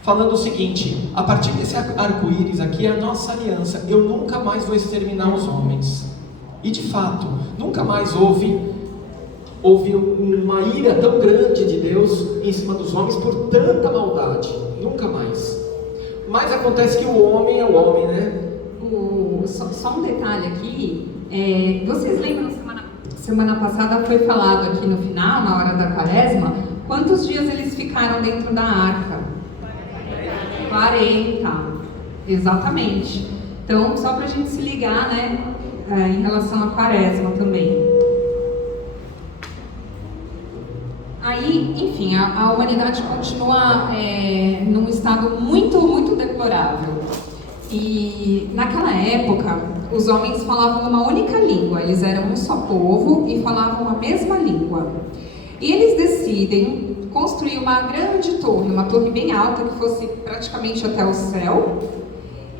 falando o seguinte: a partir desse arco-íris aqui é a nossa aliança, eu nunca mais vou exterminar os homens. E de fato, nunca mais houve uma ira tão grande de Deus em cima dos homens por tanta maldade. Nunca mais. Mas acontece que o homem é o homem, né? Só um detalhe aqui. Vocês lembram, semana passada foi falado aqui no final, na hora da quaresma, quantos dias eles ficaram dentro da arca? 40. Exatamente. Então, só para a gente se ligar, né? Em relação à quaresma também. Aí, enfim, a humanidade continua num estado muito, muito deplorável. E naquela época, os homens falavam uma única língua, eles eram um só povo e falavam a mesma língua. E eles decidem construir uma grande torre, uma torre bem alta, que fosse praticamente até o céu.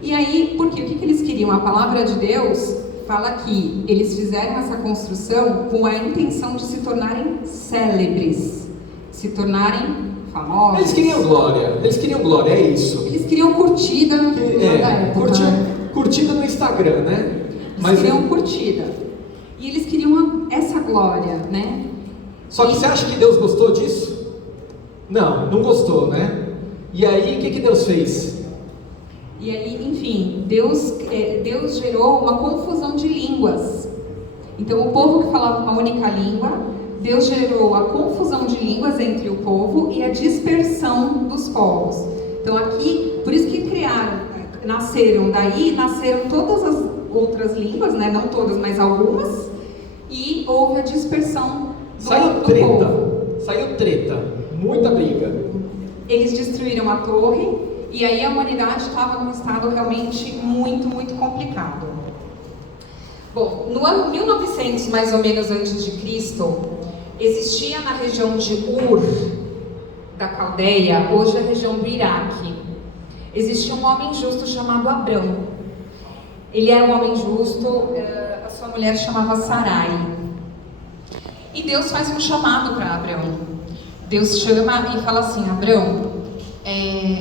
E aí, por quê? O que eles queriam? A palavra de Deus fala que eles fizeram essa construção com a intenção de se tornarem célebres, se tornarem famosos. Eles queriam glória, é isso. Eles queriam curtida da época. Curtida no Instagram, né? Eles queriam curtida. E eles queriam essa glória, né? Só que você acha que Deus gostou disso? Não, não gostou, né? E aí, o que Deus fez? E aí, enfim, Deus gerou uma confusão de línguas. Então, o povo que falava uma única língua, Deus gerou a confusão de línguas entre o povo e a dispersão dos povos. Então, aqui, por isso que nasceram todas as outras línguas, né? Não todas, mas algumas, e houve a dispersão do povo. Saiu treta, muita briga. Eles destruíram a torre, e aí a humanidade estava num estado realmente muito, muito complicado. Bom, no ano 1900, mais ou menos antes de Cristo, existia na região de Ur, da Caldeia, hoje é a região do Iraque, existia um homem justo chamado Abrão. Ele era um homem justo, a sua mulher chamava Sarai. E Deus faz um chamado para Abrão. Deus chama e fala assim: Abrão,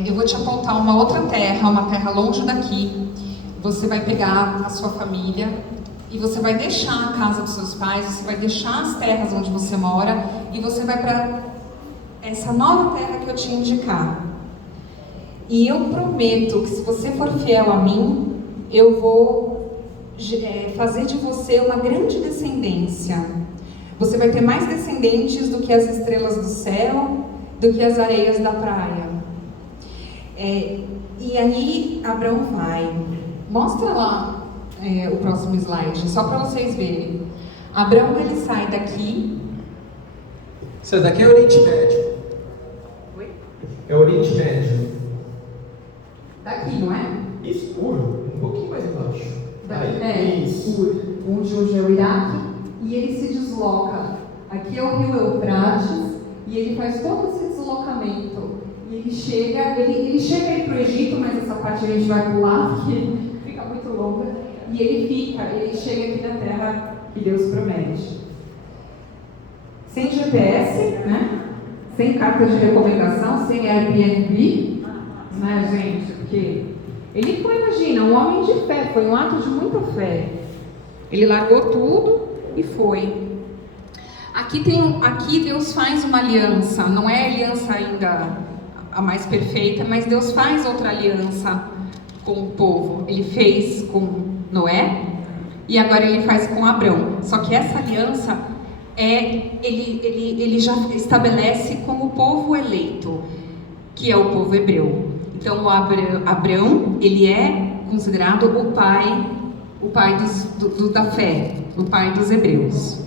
eu vou te apontar uma outra terra, uma terra longe daqui. Você vai pegar a sua família e você vai deixar a casa dos seus pais, você vai deixar as terras onde você mora e você vai para essa nova terra que eu te indicar. E eu prometo que se você for fiel a mim, eu vou fazer de você uma grande descendência. Você vai ter mais descendentes do que as estrelas do céu, do que as areias da praia. E aí Abrão vai. Mostra lá o próximo slide, só para vocês verem. Abrão, ele sai daqui. Isso daqui é o Oriente Médio. Oi? É o Oriente Médio. Daqui, não é? Isso, Ur, um pouquinho mais embaixo. Isso. Ur, onde hoje é o Iraque. E ele se desloca. Aqui é o rio Eufrates, e ele faz todo esse deslocamento. E ele chega aí para o Egito, mas essa parte a gente vai pular, porque fica muito longa. E ele chega aqui na terra que Deus promete. Sem GPS, né? Sem carta de recomendação, sem Airbnb, né, gente? Porque ele foi, imagina, um homem de fé, foi um ato de muita fé. Ele largou tudo e foi. Aqui Deus faz uma aliança, não é a aliança ainda a mais perfeita, mas Deus faz outra aliança com o povo. Ele fez com Noé e agora ele faz com Abrão. Só que essa aliança ele já estabelece como o povo eleito, que é o povo hebreu. Então Abrão, ele é considerado o pai da fé, o pai dos hebreus.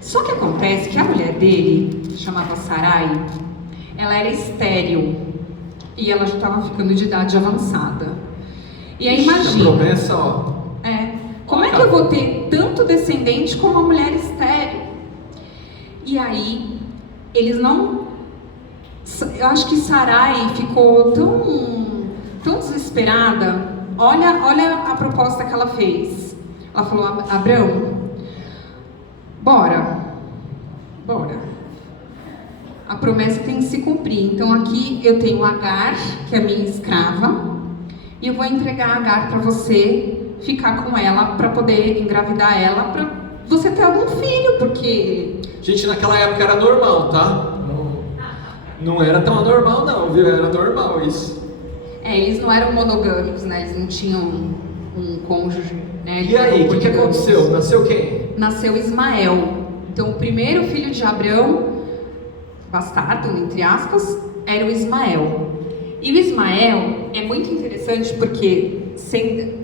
Só que acontece que a mulher dele, chamava Sarai, ela era estéril e ela já estava ficando de idade avançada. E aí imagina, a promessa, ó. Como é que eu vou ter tanto descendente com uma mulher estéril? E aí, eles não... Eu acho que Sarai ficou tão desesperada. Olha a proposta que ela fez. Ela falou: Abrão, bora. A promessa tem que se cumprir. Então aqui eu tenho Agar, que é a minha escrava, e eu vou entregar Agar para você ficar com ela, para poder engravidar ela, para você ter algum filho, porque... Gente, naquela época era normal, tá? Não era tão anormal não, viu? Era normal isso. Eles não eram monogâmicos, né? Eles não tinham um cônjuge, né? E aí, o que aconteceu? Nasceu quem? Nasceu Ismael. Então, o primeiro filho de Abrão, bastardo, entre aspas, era o Ismael. E o Ismael é muito interessante porque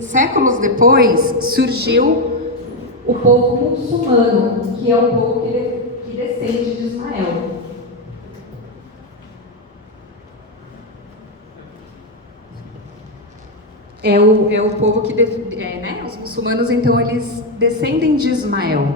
séculos depois surgiu o povo muçulmano, que é o povo que descende de Ismael. É o povo que... os muçulmanos, então, eles descendem de Ismael.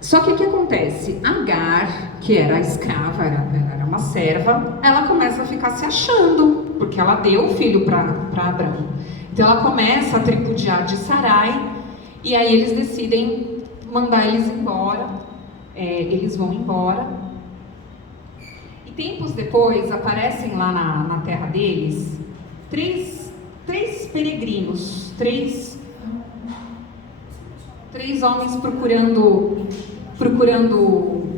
Só que o que acontece? Agar, que era a escrava, era uma serva, ela começa a ficar se achando, porque ela deu o filho para Abrão. Então ela começa a tripudiar de Sarai, e aí eles decidem mandar eles embora. Eles vão embora. E tempos depois, aparecem lá na terra deles três peregrinos, três homens procurando procurando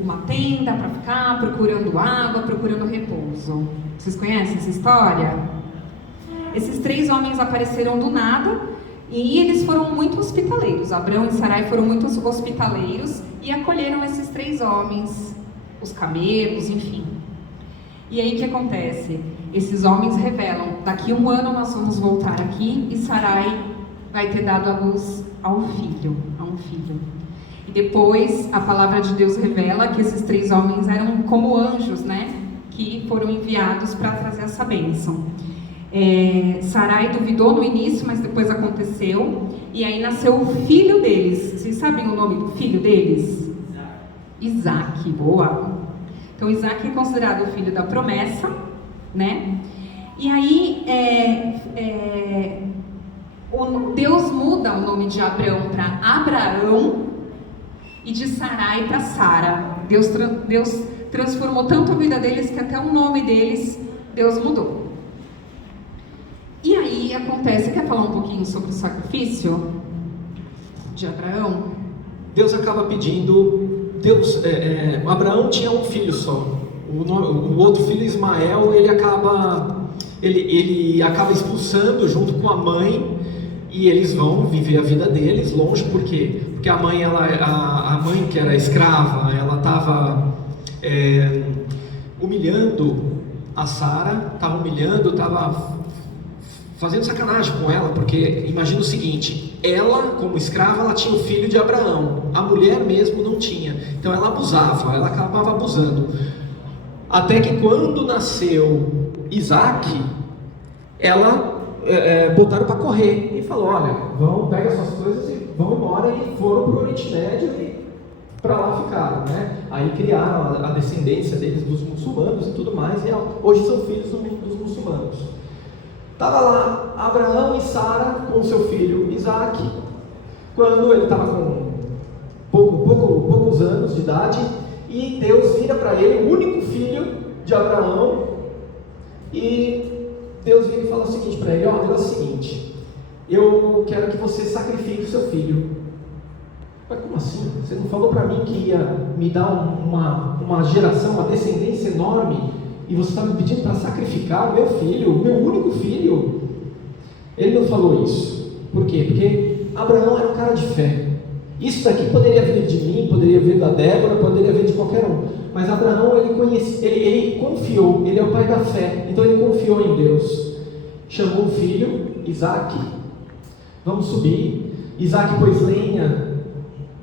uma tenda para ficar, procurando água, procurando repouso. Vocês conhecem essa história? Esses 3 homens apareceram do nada e eles foram muito hospitaleiros. Abrão e Sarai foram muito hospitaleiros e acolheram esses 3 homens, os camelos, enfim. E aí o que acontece? Esses homens revelam: daqui 1 ano nós vamos voltar aqui e Sarai vai ter dado à luz a um filho. E depois a palavra de Deus revela que esses 3 homens eram como anjos, né? Que foram enviados para trazer essa bênção. Sarai duvidou no início, mas depois aconteceu. E aí nasceu o filho deles. Vocês sabem o nome do filho deles? Isaac. Boa! Então Isaac é considerado o filho da promessa, né? E aí Deus muda o nome de Abraão para Abraão e de Sarai para Sara. Deus transformou tanto a vida deles que até o nome deles Deus mudou. E aí acontece, quer falar um pouquinho sobre o sacrifício de Abraão? Deus acaba pedindo, Abraão tinha um filho só, o outro filho Ismael, ele acaba expulsando junto com a mãe, e eles vão viver a vida deles longe. Por quê? Porque a mãe que era escrava, ela estava humilhando a Sara, estava fazendo sacanagem com ela, porque imagina o seguinte: ela, como escrava, ela tinha o filho de Abraão, a mulher mesmo não tinha, então ela abusava, ela acabava abusando, até que quando nasceu Isaac, ela botaram para correr e falou: olha, pega suas coisas e vão embora, e foram para o Oriente Médio e para lá ficaram, né? Aí criaram a descendência deles, dos muçulmanos e tudo mais, e hoje são filhos dos muçulmanos. Estava lá Abraão e Sara com seu filho Isaac, quando ele estava com poucos anos de idade, e Deus vira para ele, o único filho de Abraão, e Deus vira e fala o seguinte para ele: ó, Deus, é o seguinte, eu quero que você sacrifique o seu filho. Mas como assim? Você não falou para mim que ia me dar uma geração, uma descendência enorme, e você está me pedindo para sacrificar o meu filho, o meu único filho? Ele não falou isso. Por quê? Porque Abraão era um cara de fé. Isso daqui poderia vir de mim, poderia vir da Débora, poderia vir de qualquer um. Mas Abraão, ele confiou, ele é o pai da fé, então ele confiou em Deus. Chamou o filho, Isaac, vamos subir. Isaac pôs lenha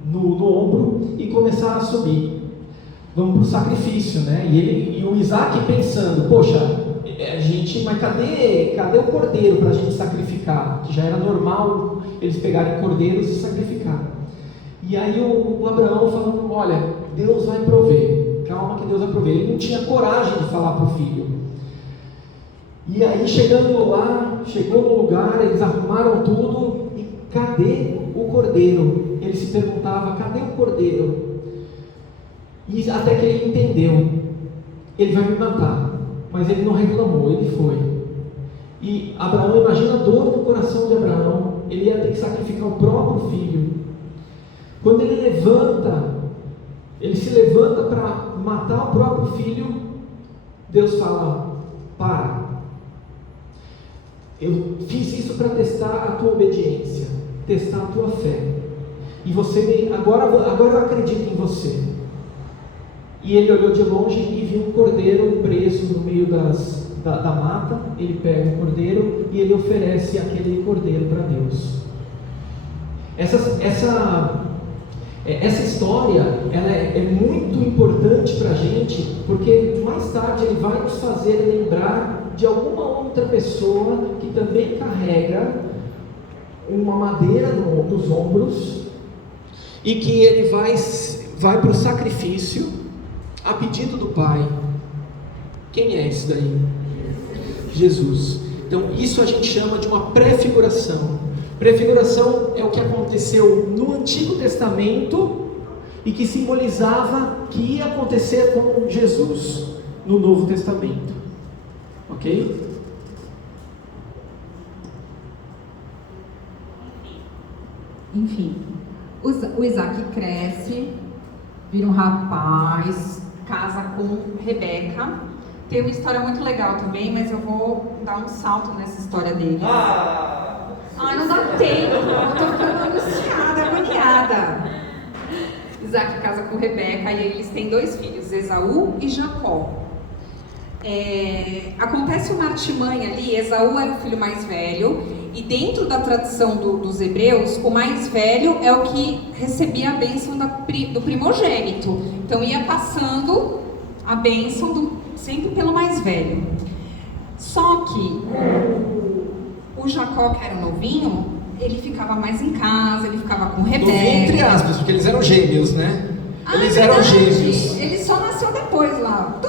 no ombro e começaram a subir. Vamos para o sacrifício, né? E o Isaac pensando: poxa, mas cadê o cordeiro para a gente sacrificar? Que já era normal eles pegarem cordeiros e sacrificar. E aí o Abraão falando: olha, Deus vai prover, calma que Deus vai prover. Ele não tinha coragem de falar para o filho. E aí chegou no lugar, eles arrumaram tudo, e cadê o cordeiro? Ele se perguntava: cadê o cordeiro? E até que ele entendeu: ele vai me matar. Mas ele não reclamou, ele foi. E Abraão, imagina a dor no coração de Abraão, ele ia ter que sacrificar o próprio filho. Quando ele se levanta para matar o próprio filho, Deus fala: para, eu fiz isso para testar a tua obediência, testar a tua fé, e agora eu acredito em você. E ele olhou de longe e viu um cordeiro preso no meio da mata. Ele pega o cordeiro e ele oferece aquele cordeiro para Deus. Essa história, ela é muito importante para a gente, porque mais tarde ele vai nos fazer lembrar de alguma outra pessoa que também carrega uma madeira nos ombros, e que ele vai para o sacrifício a pedido do Pai. Quem é esse daí? Jesus. Então isso a gente chama de uma prefiguração. Prefiguração é o que aconteceu no Antigo Testamento e que simbolizava que ia acontecer com Jesus no Novo Testamento. Ok? Enfim, o Isaac cresce, vira um rapaz, casa com Rebeca. Tem uma história muito legal também, mas eu vou dar um salto nessa história dele. Ai, não dá tempo, eu tô ficando angustiada, agoniada. Isaac casa com Rebeca e eles têm 2 filhos, Esaú e Jacó. Acontece uma artimanha ali. Esaú era o filho mais velho, e dentro da tradição dos hebreus, o mais velho é o que recebia a bênção do primogênito. Então ia passando a bênção sempre pelo mais velho. Só que o Jacó, que era novinho, ele ficava mais em casa, ele ficava com Rebeca. Novinho, entre aspas, porque eles eram gêmeos, né? Eles eram gêmeos. Ele só nasceu depois lá.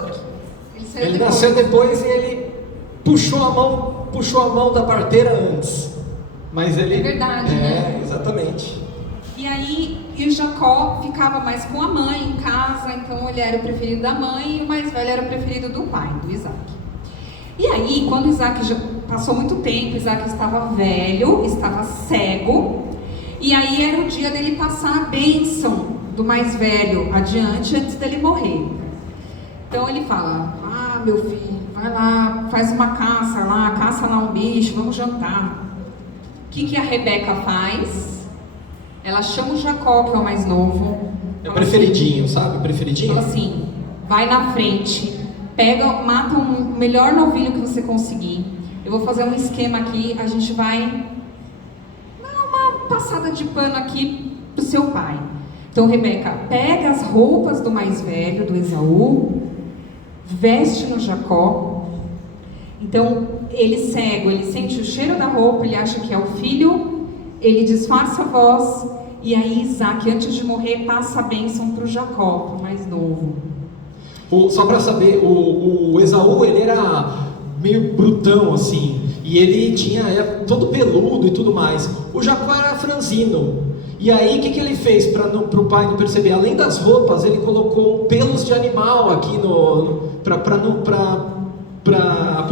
Ele nasceu depois e ele puxou a mão da parteira antes. Mas ele... É verdade, né? Exatamente. E aí, o Jacó ficava mais com a mãe em casa, então ele era o preferido da mãe e o mais velho era o preferido do pai, do Isaac. E aí, quando Isaac já passou muito tempo, Isaac estava velho, estava cego, e aí era o dia dele passar a bênção do mais velho adiante, antes dele morrer. Então ele fala: ah, meu filho, vai lá, faz uma caça lá um bicho, vamos jantar. O que a Rebeca faz? Ela chama o Jacó, que é o mais novo. É o preferidinho, sabe? O preferidinho. Fala assim: vai na frente, mata o melhor novilho que você conseguir. Eu vou fazer um esquema aqui, a gente vai dar uma passada de pano aqui pro seu pai. Então Rebeca pega as roupas do mais velho, do Esaú, veste no Jacó. Então ele cego, ele sente o cheiro da roupa, ele acha que é o filho, ele disfarça a voz, e aí Isaac, antes de morrer, passa a bênção para o Jacó, pro mais novo. Só para saber, o Esaú, ele era meio brutão assim, e ele era todo peludo e tudo mais. O Jacó era franzino. E aí o que ele fez para o pai não perceber? Além das roupas, ele colocou pelos de animal aqui para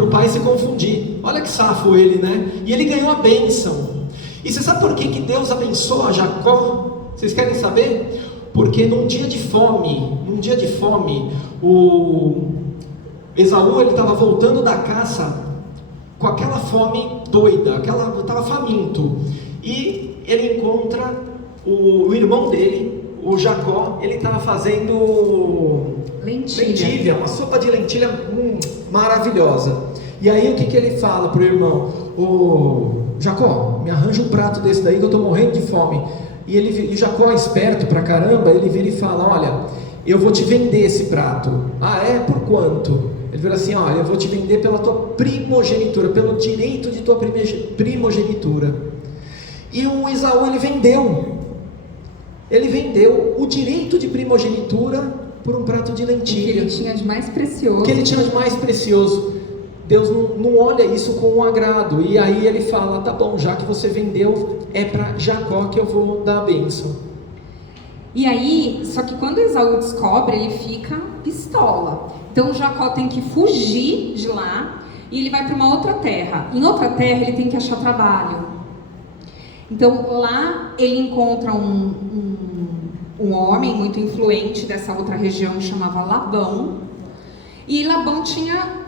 o pai se confundir. Olha que safo ele, né? E ele ganhou a bênção. E você sabe por que Deus abençoa Jacó? Vocês querem saber? Porque num dia de fome, o Esaú, ele estava voltando da caça com aquela fome doida, estava faminto. E ele encontra o irmão dele, o Jacó. Ele estava fazendo lentilha, uma sopa de lentilha maravilhosa. E aí o que ele fala pro irmão? Jacó, me arranja um prato desse daí que eu estou morrendo de fome. E Jacó, esperto pra caramba, ele vira e fala: olha, eu vou te vender esse prato. Ah, é? Por quanto? Ele vira assim: olha, eu vou te vender pela tua primogenitura, pelo direito de tua primogenitura. E o Esaú, ele vendeu o direito de primogenitura por um prato de lentilha. Que ele tinha de mais precioso. Deus não olha isso com um agrado. E aí ele fala: tá bom, já que você vendeu, é para Jacó que eu vou dar a bênção. E aí, só que quando Esaú descobre, ele fica pistola. Então Jacó tem que fugir de lá e ele vai para uma outra terra. Em outra terra ele tem que achar trabalho. Então lá ele encontra um homem muito influente dessa outra região, chamava Labão. E Labão tinha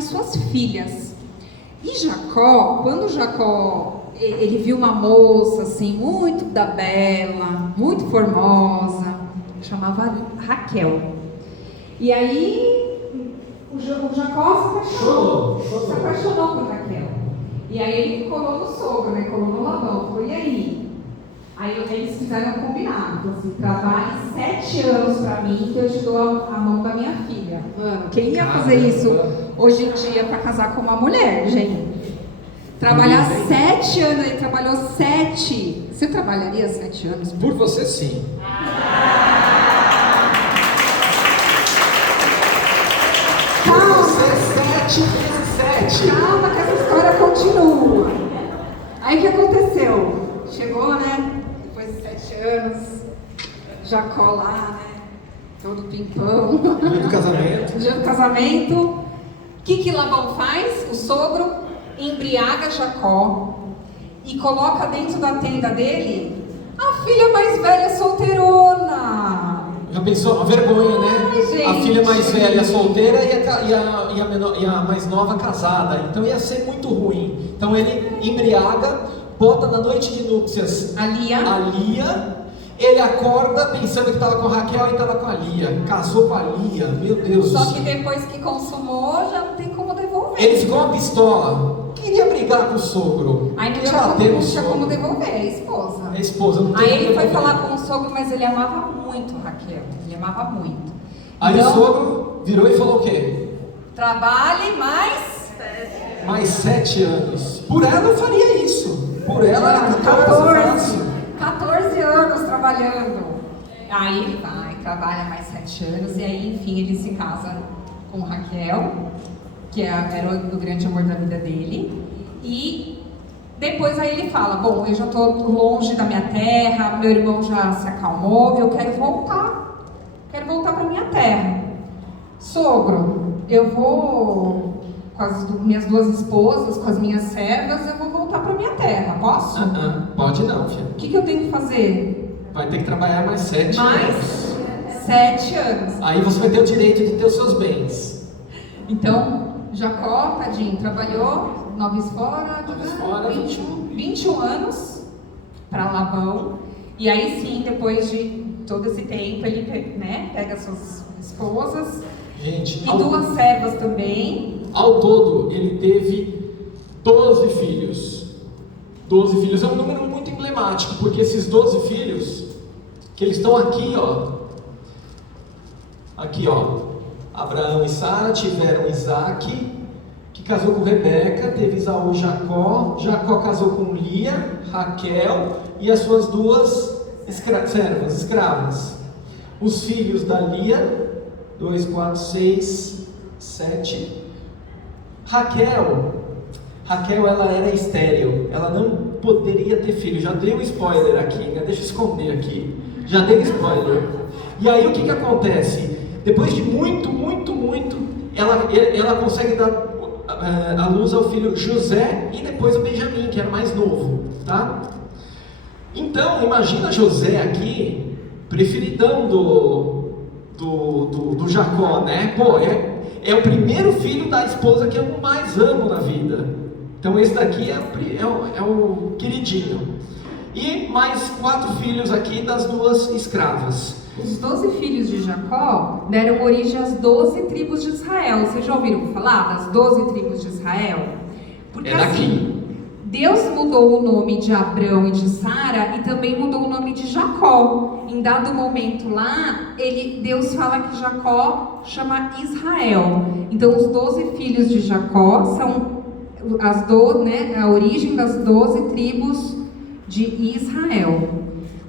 suas filhas. E Jacó, quando Jacó ele viu uma moça assim, muito bela, muito formosa, chamava Raquel. E aí o Jacó se apaixonou por Raquel. E aí ele colou no sogro, né? Colou no Labão. Falou: e aí? Aí eles fizeram um combinado, assim: trabalhe 7 anos pra mim que eu te dou a mão da minha filha. Mano, quem ia fazer isso hoje em dia pra casar com uma mulher, gente? Trabalhar 7 anos, ele trabalhou 7. Você trabalharia 7 anos? Por você, sim. Calma! Por você, 7 vezes 7. Calma que essa história continua. Aí o que aconteceu? Chegou, né? Depois de 7 anos, Jacó lá, né? Todo pimpão. Dia do casamento. Dia do casamento. O que Labão faz? O sogro embriaga Jacó e coloca dentro da tenda dele a filha mais velha solteirona. Já pensou? Uma vergonha, né? Ai, gente. A filha mais velha solteira e a mais nova casada. Então ia ser muito ruim. Então ele embriaga, bota na noite de núpcias A Lia. Ele acorda pensando que estava com a Raquel e estava com a Lia. Casou com a Lia, meu Deus do Só céu. que depois que consumou, já não tem como devolver. Ele ficou uma pistola. Queria brigar com o sogro. Aí não Queria tinha, bater no não tinha sogro. como devolver, é a esposa. A esposa não tem Aí como ele foi devolver. falar com o sogro, mas ele amava muito Raquel. Ele amava muito. Aí Então, o sogro virou e falou o quê? trabalhe mais. Mais 7 anos. Por ela eu faria isso. Por ela era 14. 14 anos trabalhando. Aí ele vai, trabalha mais 7 anos e aí, enfim, ele se casa com Raquel, que era o grande amor da vida dele. E depois aí ele fala, bom, eu já estou longe da minha terra, meu irmão já se acalmou, eu quero voltar. Quero voltar para minha terra. Sogro, eu vou com as minhas 2 esposas, com as minhas servas, eu vou voltar para minha terra, posso? Pode não, filha. O que eu tenho que fazer? Vai ter que trabalhar mais 7 Mais anos. 7 anos. Aí você vai ter o direito de ter os seus bens. Então, Jacó, tadinho, trabalhou 9 fora, 21 anos para Labão. E aí sim, depois de todo esse tempo, ele, né, pega suas esposas. Gente, E 2 servas também. Ao todo, ele teve 12 filhos. 12 filhos é um número muito emblemático, porque esses 12 filhos, que eles estão aqui, ó. Aqui, ó. Abraão e Sara tiveram Isaac, que casou com Rebeca, teve Esaú e Jacó. Jacó casou com Lia, Raquel e as suas 2 servas, escravas. Os filhos da Lia, 2, 4, 6, 7. Raquel, ela era estéril, ela não poderia ter filho. Já dei um spoiler aqui, né? Deixa eu esconder aqui. Já dei spoiler. E aí o que acontece? Depois de muito, ela consegue dar a luz ao filho José e depois o Benjamim, que era mais novo, tá? Então, imagina José aqui, preferidão do Jacó, né? Pô, é o primeiro filho da esposa que eu mais amo na vida. Então esse daqui é o queridinho. E mais 4 filhos aqui das 2 escravas. Os 12 filhos de Jacó deram origem às 12 tribos de Israel. Vocês já ouviram falar das 12 tribos de Israel? Porque É daqui. assim, Deus mudou o nome de Abrão e de Sara e também mudou o nome de Jacó. Em dado momento lá, Deus fala que Jacó chama Israel. Então os 12 filhos de Jacó são a origem das 12 tribos de Israel.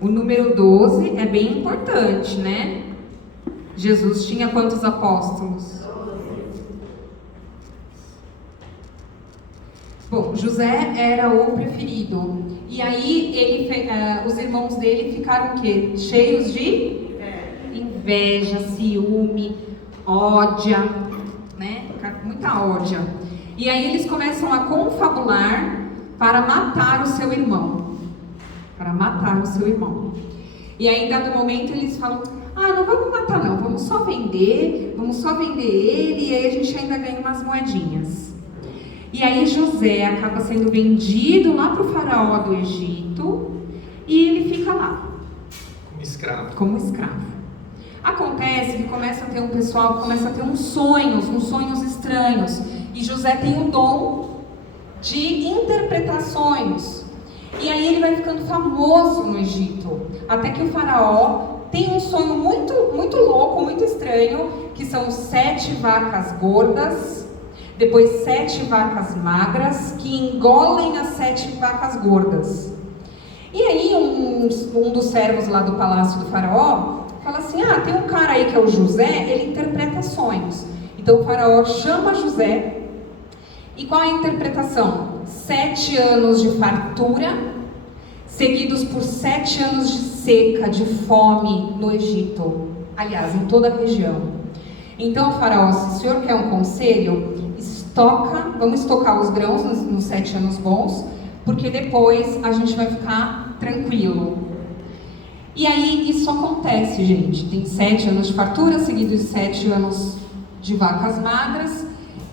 O número 12 é bem importante, né? Jesus tinha quantos apóstolos? Bom, José era o preferido. E aí os irmãos dele ficaram o quê? Cheios de inveja, ciúme, ódia, né? Muita ódia. E aí eles começam a confabular para matar o seu irmão. E aí, em dado momento, eles falam: não vamos matar não, vamos só vender ele e aí a gente ainda ganha umas moedinhas. E aí José acaba sendo vendido lá para o faraó do Egito e ele fica lá. Como escravo. Acontece que começa a ter um pessoal que começa a ter uns sonhos estranhos. E José tem o dom de interpretar sonhos. E aí ele vai ficando famoso no Egito. Até que o faraó tem um sonho muito, muito louco, muito estranho, que são 7 vacas gordas, depois 7 vacas magras, que engolem as 7 vacas gordas. E aí um dos servos lá do palácio do faraó fala assim: tem um cara aí que é o José, ele interpreta sonhos. Então o faraó chama José. E qual é a interpretação? 7 anos de fartura, seguidos por 7 anos de seca, de fome no Egito. Aliás, em toda a região. Então, faraó, se o senhor quer um conselho, vamos estocar os grãos nos 7 anos bons, porque depois a gente vai ficar tranquilo. E aí isso acontece, gente. Tem 7 anos de fartura, seguidos de 7 anos de vacas magras.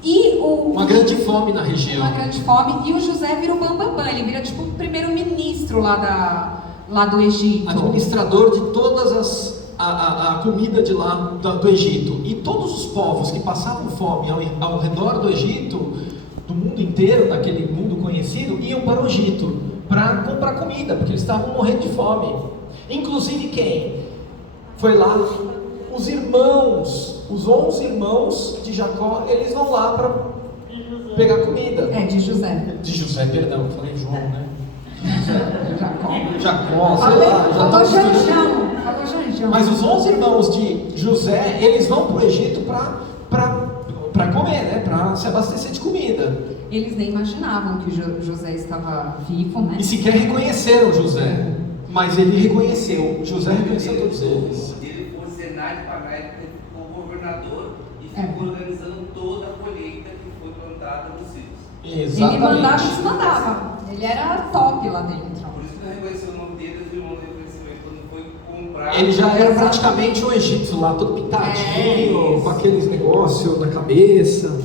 E uma grande fome na região. Uma grande fome. E o José vira o bambambam, ele vira tipo o primeiro-ministro lá do Egito. Administrador de todas a comida de lá do Egito. E todos os povos que passavam fome ao redor do Egito, do mundo inteiro, daquele mundo conhecido, iam para o Egito para comprar comida, porque eles estavam morrendo de fome. Inclusive quem? Foi lá os irmãos, os 11 irmãos de Jacó, eles vão lá para pegar comida. De José. De José, perdão, eu falei João, né? Jacó, sei lá. Falou Janjão. Mas os 11 irmãos de José, eles vão para o Egito para comer, né? Para se abastecer de comida. Eles nem imaginavam que José estava vivo, né? E sequer reconheceram José. Mas ele reconheceu, José reconheceu todos eles. Ele foi Senado para ele ficou governador e ficou organizando toda a colheita que foi plantada nos sítios. Exatamente. Ele mandava e desmandava. Ele era top lá dentro. Por isso que eu reconheci o nome dele, os irmãos reconheceram quando foi comprar. Ele já era praticamente um egípcio lá, todo pintadinho, com aqueles negócios na cabeça.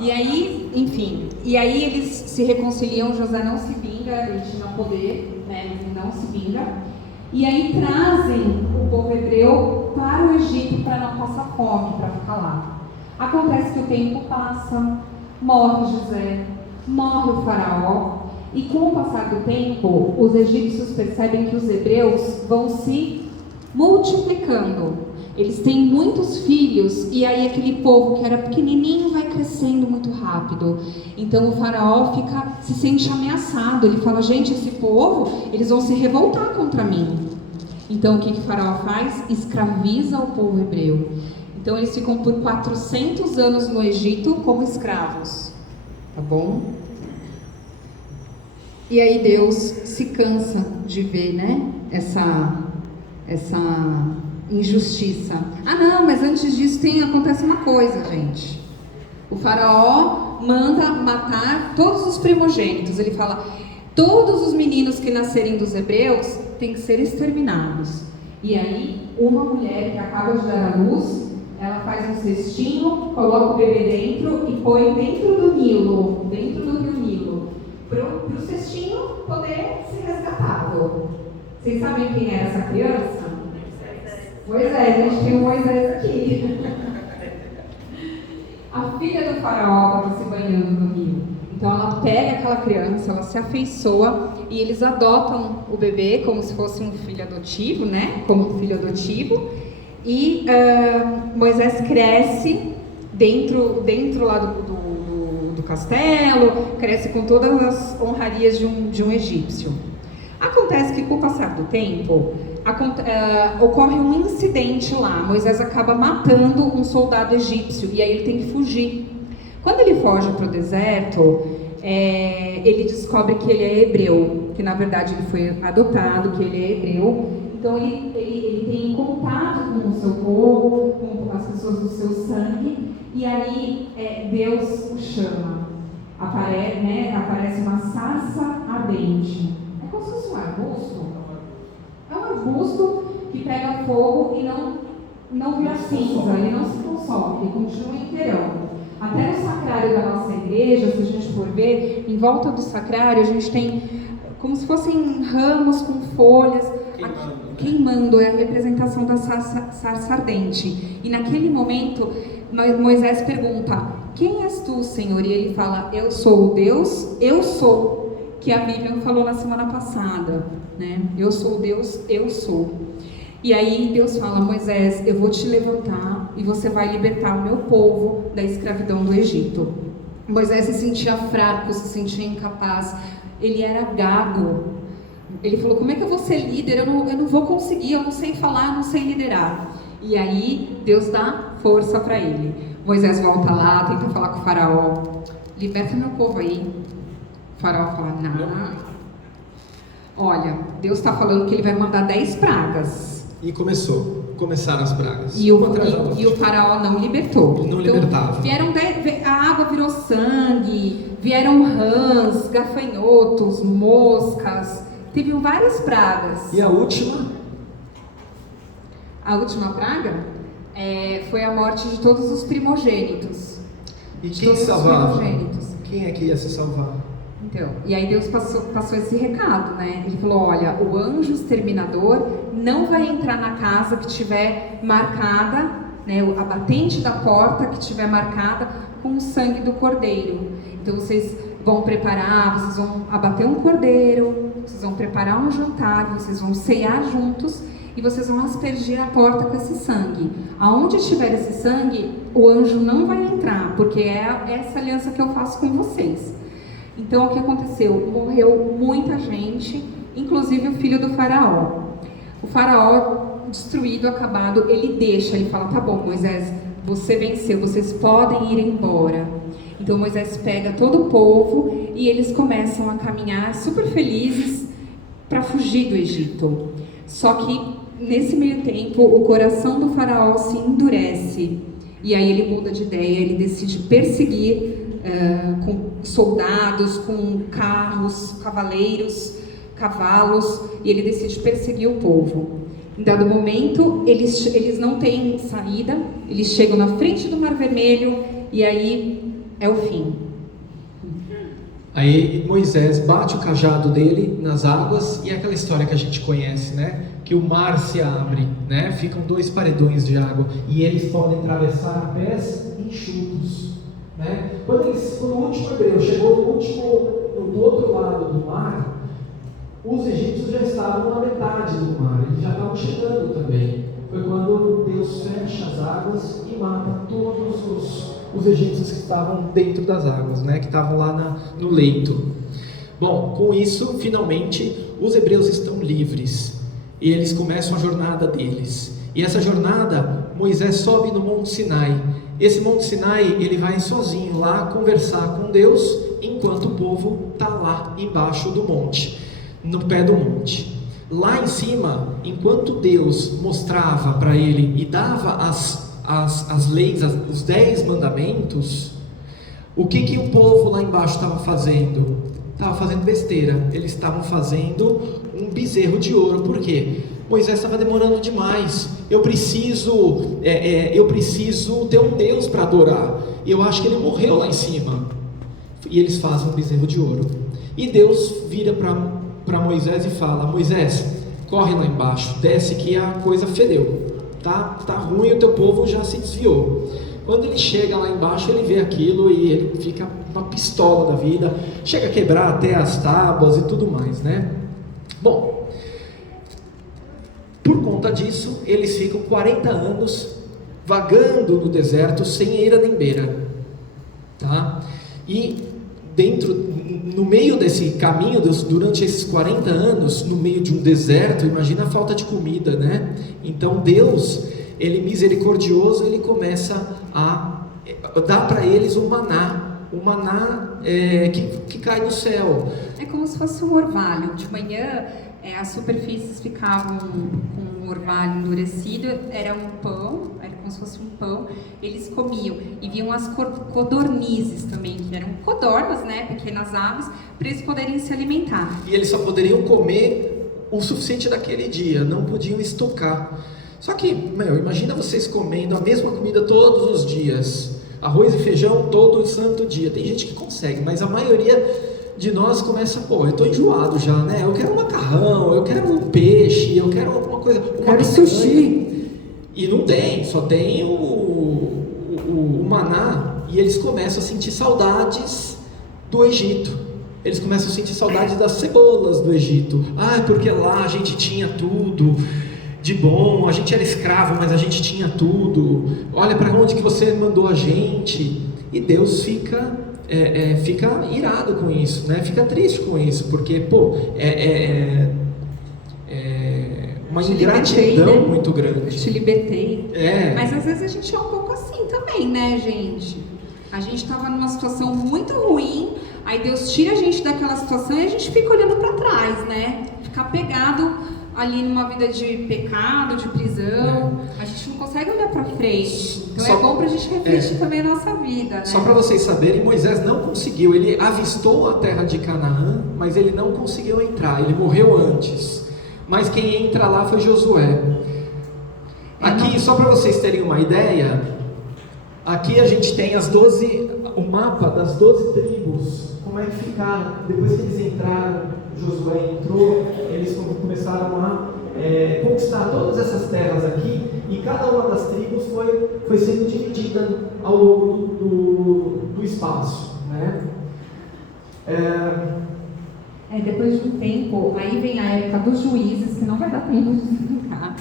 E aí, enfim, eles se reconciliam, José não se vinga, ele tinha o poder, né, ele não se vinga. E aí trazem o povo hebreu para o Egito para não passar fome, para ficar lá. Acontece que o tempo passa, morre José, morre o faraó, e com o passar do tempo, os egípcios percebem que os hebreus vão se multiplicando. Eles têm muitos filhos, e aí aquele povo que era pequenininho vai crescendo muito rápido. Então o faraó se sente ameaçado. Ele fala, gente, esse povo, eles vão se revoltar contra mim. Então o que o faraó faz? Escraviza o povo hebreu. Então eles ficam por 400 anos no Egito como escravos. Tá bom? E aí Deus se cansa de ver, né, essa injustiça. Ah não, mas antes disso acontece uma coisa, gente. O faraó manda matar todos os primogênitos. Ele fala, todos os meninos que nascerem dos hebreus têm que ser exterminados. E aí, uma mulher que acaba de dar a luz, ela faz um cestinho, coloca o bebê dentro e põe dentro do Nilo, dentro do rio Nilo, para o cestinho poder ser resgatado. Vocês sabem quem era essa criança? Moisés, a gente tem o Moisés aqui. A filha do faraó estava se banhando no rio. Então ela pega aquela criança, ela se afeiçoa e eles adotam o bebê como se fosse um filho adotivo, né? Como um filho adotivo. E Moisés cresce dentro lá do castelo, cresce com todas as honrarias de um egípcio. Acontece que com o passar do tempo, ocorre um incidente lá. Moisés acaba matando um soldado egípcio e aí ele tem que fugir. Quando ele foge para o deserto, ele descobre que ele é hebreu, que na verdade ele foi adotado, que ele é hebreu. Então ele tem contato com o seu povo, com as pessoas do seu sangue, e aí Deus o chama. Aparece uma sarça ardente. É como se fosse um arbusto. É um arbusto que pega fogo e não vira cinza, ele não se consome, ele continua inteirão. Até no sacrário da nossa igreja, se a gente for ver, em volta do sacrário a gente tem como se fossem ramos com folhas queimando, é a representação da sarça ardente. E naquele momento Moisés pergunta, quem és tu, Senhor? E ele fala, eu sou o Deus, eu sou, que a Vivian falou na semana passada, né? Eu sou o Deus, eu sou. E aí Deus fala, Moisés, eu vou te levantar e você vai libertar o meu povo da escravidão do Egito. Moisés se sentia fraco, se sentia incapaz, ele era gago. Ele falou, como é que eu vou ser líder? Eu não vou conseguir, eu não sei falar, eu não sei liderar. E aí Deus dá força para ele. Moisés volta lá, tenta falar com o faraó, liberta meu povo aí. O faraó fala, não. Olha, Deus está falando que ele vai mandar 10 pragas. E começaram as pragas. E o faraó não libertou. Ele não libertava. A água virou sangue, vieram rãs, gafanhotos, moscas, teve várias pragas. E a última A última praga foi a morte de todos os primogênitos. E De quem todos os salvava? primogênitos. Quem é que ia se salvar? Então, e aí Deus passou esse recado, né? Ele falou, olha, o anjo exterminador não vai entrar na casa que tiver marcada, né, a batente da porta que tiver marcada com o sangue do cordeiro. Então vocês vão preparar, vocês vão abater um cordeiro, vocês vão preparar um jantar, vocês vão ceiar juntos e vocês vão aspergir a porta com esse sangue. Aonde estiver esse sangue, o anjo não vai entrar, porque é essa aliança que eu faço com vocês. Então o que aconteceu? Morreu muita gente, inclusive o filho do faraó. O faraó, destruído, acabado, ele fala, tá bom, Moisés, você venceu, vocês podem ir embora. Então Moisés pega todo o povo e eles começam a caminhar super felizes para fugir do Egito. Só que nesse meio tempo o coração do faraó se endurece e aí ele muda de ideia, ele decide perseguir com soldados, com carros, cavaleiros, cavalos, e ele decide perseguir o povo. Em dado momento, eles não têm saída, eles chegam na frente do Mar Vermelho e aí é o fim. Aí Moisés bate o cajado dele nas águas e é aquela história que a gente conhece, né? Que o mar se abre, né? Ficam 2 paredões de água e eles podem atravessar a pés enxutos, né? Quando o último hebreu chegou do outro lado do mar, os egípcios já estavam na metade do mar, eles já estavam chegando também. Foi quando Deus fecha as águas e mata todos os egípcios que estavam dentro das águas, né? Que estavam lá no leito. Bom, com isso, finalmente, os hebreus estão livres e eles começam a jornada deles. E essa jornada, Moisés sobe no Monte Sinai. Esse Monte Sinai, ele vai sozinho lá conversar com Deus, enquanto o povo está lá embaixo do monte, no pé do monte. Lá em cima, enquanto Deus mostrava para ele e dava as leis, os 10 mandamentos, o que o povo lá embaixo estava fazendo? Estava fazendo besteira. Eles estavam fazendo um bezerro de ouro. Por quê? Moisés estava demorando demais. Eu preciso ter um Deus para adorar. E eu acho que ele morreu lá em cima. E eles fazem um bezerro de ouro. E Deus vira para Moisés e fala: Moisés, corre lá embaixo, desce que a coisa fedeu, tá ruim, o teu povo já se desviou. Quando ele chega lá embaixo, ele vê aquilo e ele fica uma pistola da vida, chega a quebrar até as tábuas e tudo mais, né? Bom, por conta disso, eles ficam 40 anos vagando no deserto sem eira nem beira, tá? E no meio desse caminho, durante esses 40 anos, no meio de um deserto, imagina a falta de comida, né? Então Deus, ele misericordioso, ele começa a dar para eles o maná que cai do céu. É como se fosse um orvalho. De manhã as superfícies ficavam com um orvalho endurecido, era um pão, era como se fosse um pão, eles comiam, e viam as codornizes também, que eram codornas, né, pequenas aves, para eles poderem se alimentar. E eles só poderiam comer o suficiente daquele dia, não podiam estocar. Só que, imagina vocês comendo a mesma comida todos os dias, arroz e feijão todo santo dia. Tem gente que consegue, mas a maioria de nós começa, eu tô enjoado já, né? Eu quero um macarrão, eu quero um peixe, eu quero alguma coisa, quero sushi. E não tem, só tem o maná, e eles começam a sentir saudades do Egito. Eles começam a sentir saudades das cebolas do Egito. Porque lá a gente tinha tudo de bom, a gente era escravo, mas a gente tinha tudo. Olha para onde que você mandou a gente. E Deus fica irado com isso, né? Fica triste com isso, porque uma ingratidão muito grande. Eu te libertei. É. Mas às vezes a gente é um pouco assim também, né, gente? A gente estava numa situação muito ruim, aí Deus tira a gente daquela situação e a gente fica olhando para trás, né? Ficar pegado ali numa vida de pecado, de prisão, a gente não consegue olhar para frente. Então é bom para a gente refletir também a nossa vida, né? Só para vocês saberem, Moisés não conseguiu, ele avistou a terra de Canaã, mas ele não conseguiu entrar, ele morreu antes. Mas quem entra lá foi Josué. Aqui, só para vocês terem uma ideia, aqui a gente tem o mapa das 12 tribos, como é que ficaram, depois que eles entraram, Josué entrou, eles começaram a conquistar todas essas terras aqui, e cada uma das tribos foi sendo dividida ao longo do espaço, né? Depois de um tempo, aí vem a época dos juízes, que não vai dar tempo de explicar,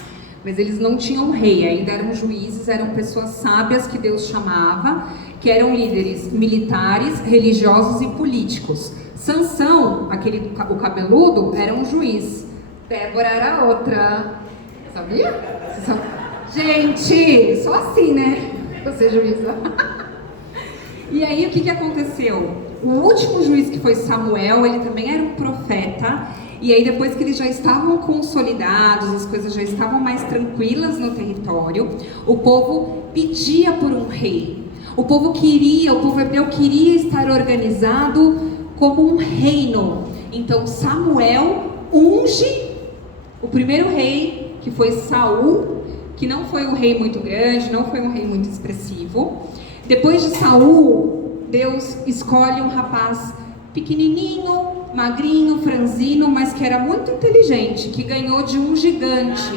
mas eles não tinham rei, ainda eram juízes, eram pessoas sábias que Deus chamava, que eram líderes militares, religiosos e políticos. Sansão, o cabeludo, era um juiz. Débora era outra. Sabia? Gente, só assim, né? Você juíza. E aí, o que aconteceu? O último juiz, que foi Samuel, ele também era um profeta. E aí, depois que eles já estavam consolidados, as coisas já estavam mais tranquilas no território, o povo pedia por um rei. O povo hebreu queria estar organizado como um reino. Então, Samuel unge o primeiro rei, que foi Saul, que não foi um rei muito grande, não foi um rei muito expressivo. Depois de Saul, Deus escolhe um rapaz pequenininho, magrinho, franzino, mas que era muito inteligente, que ganhou de um gigante,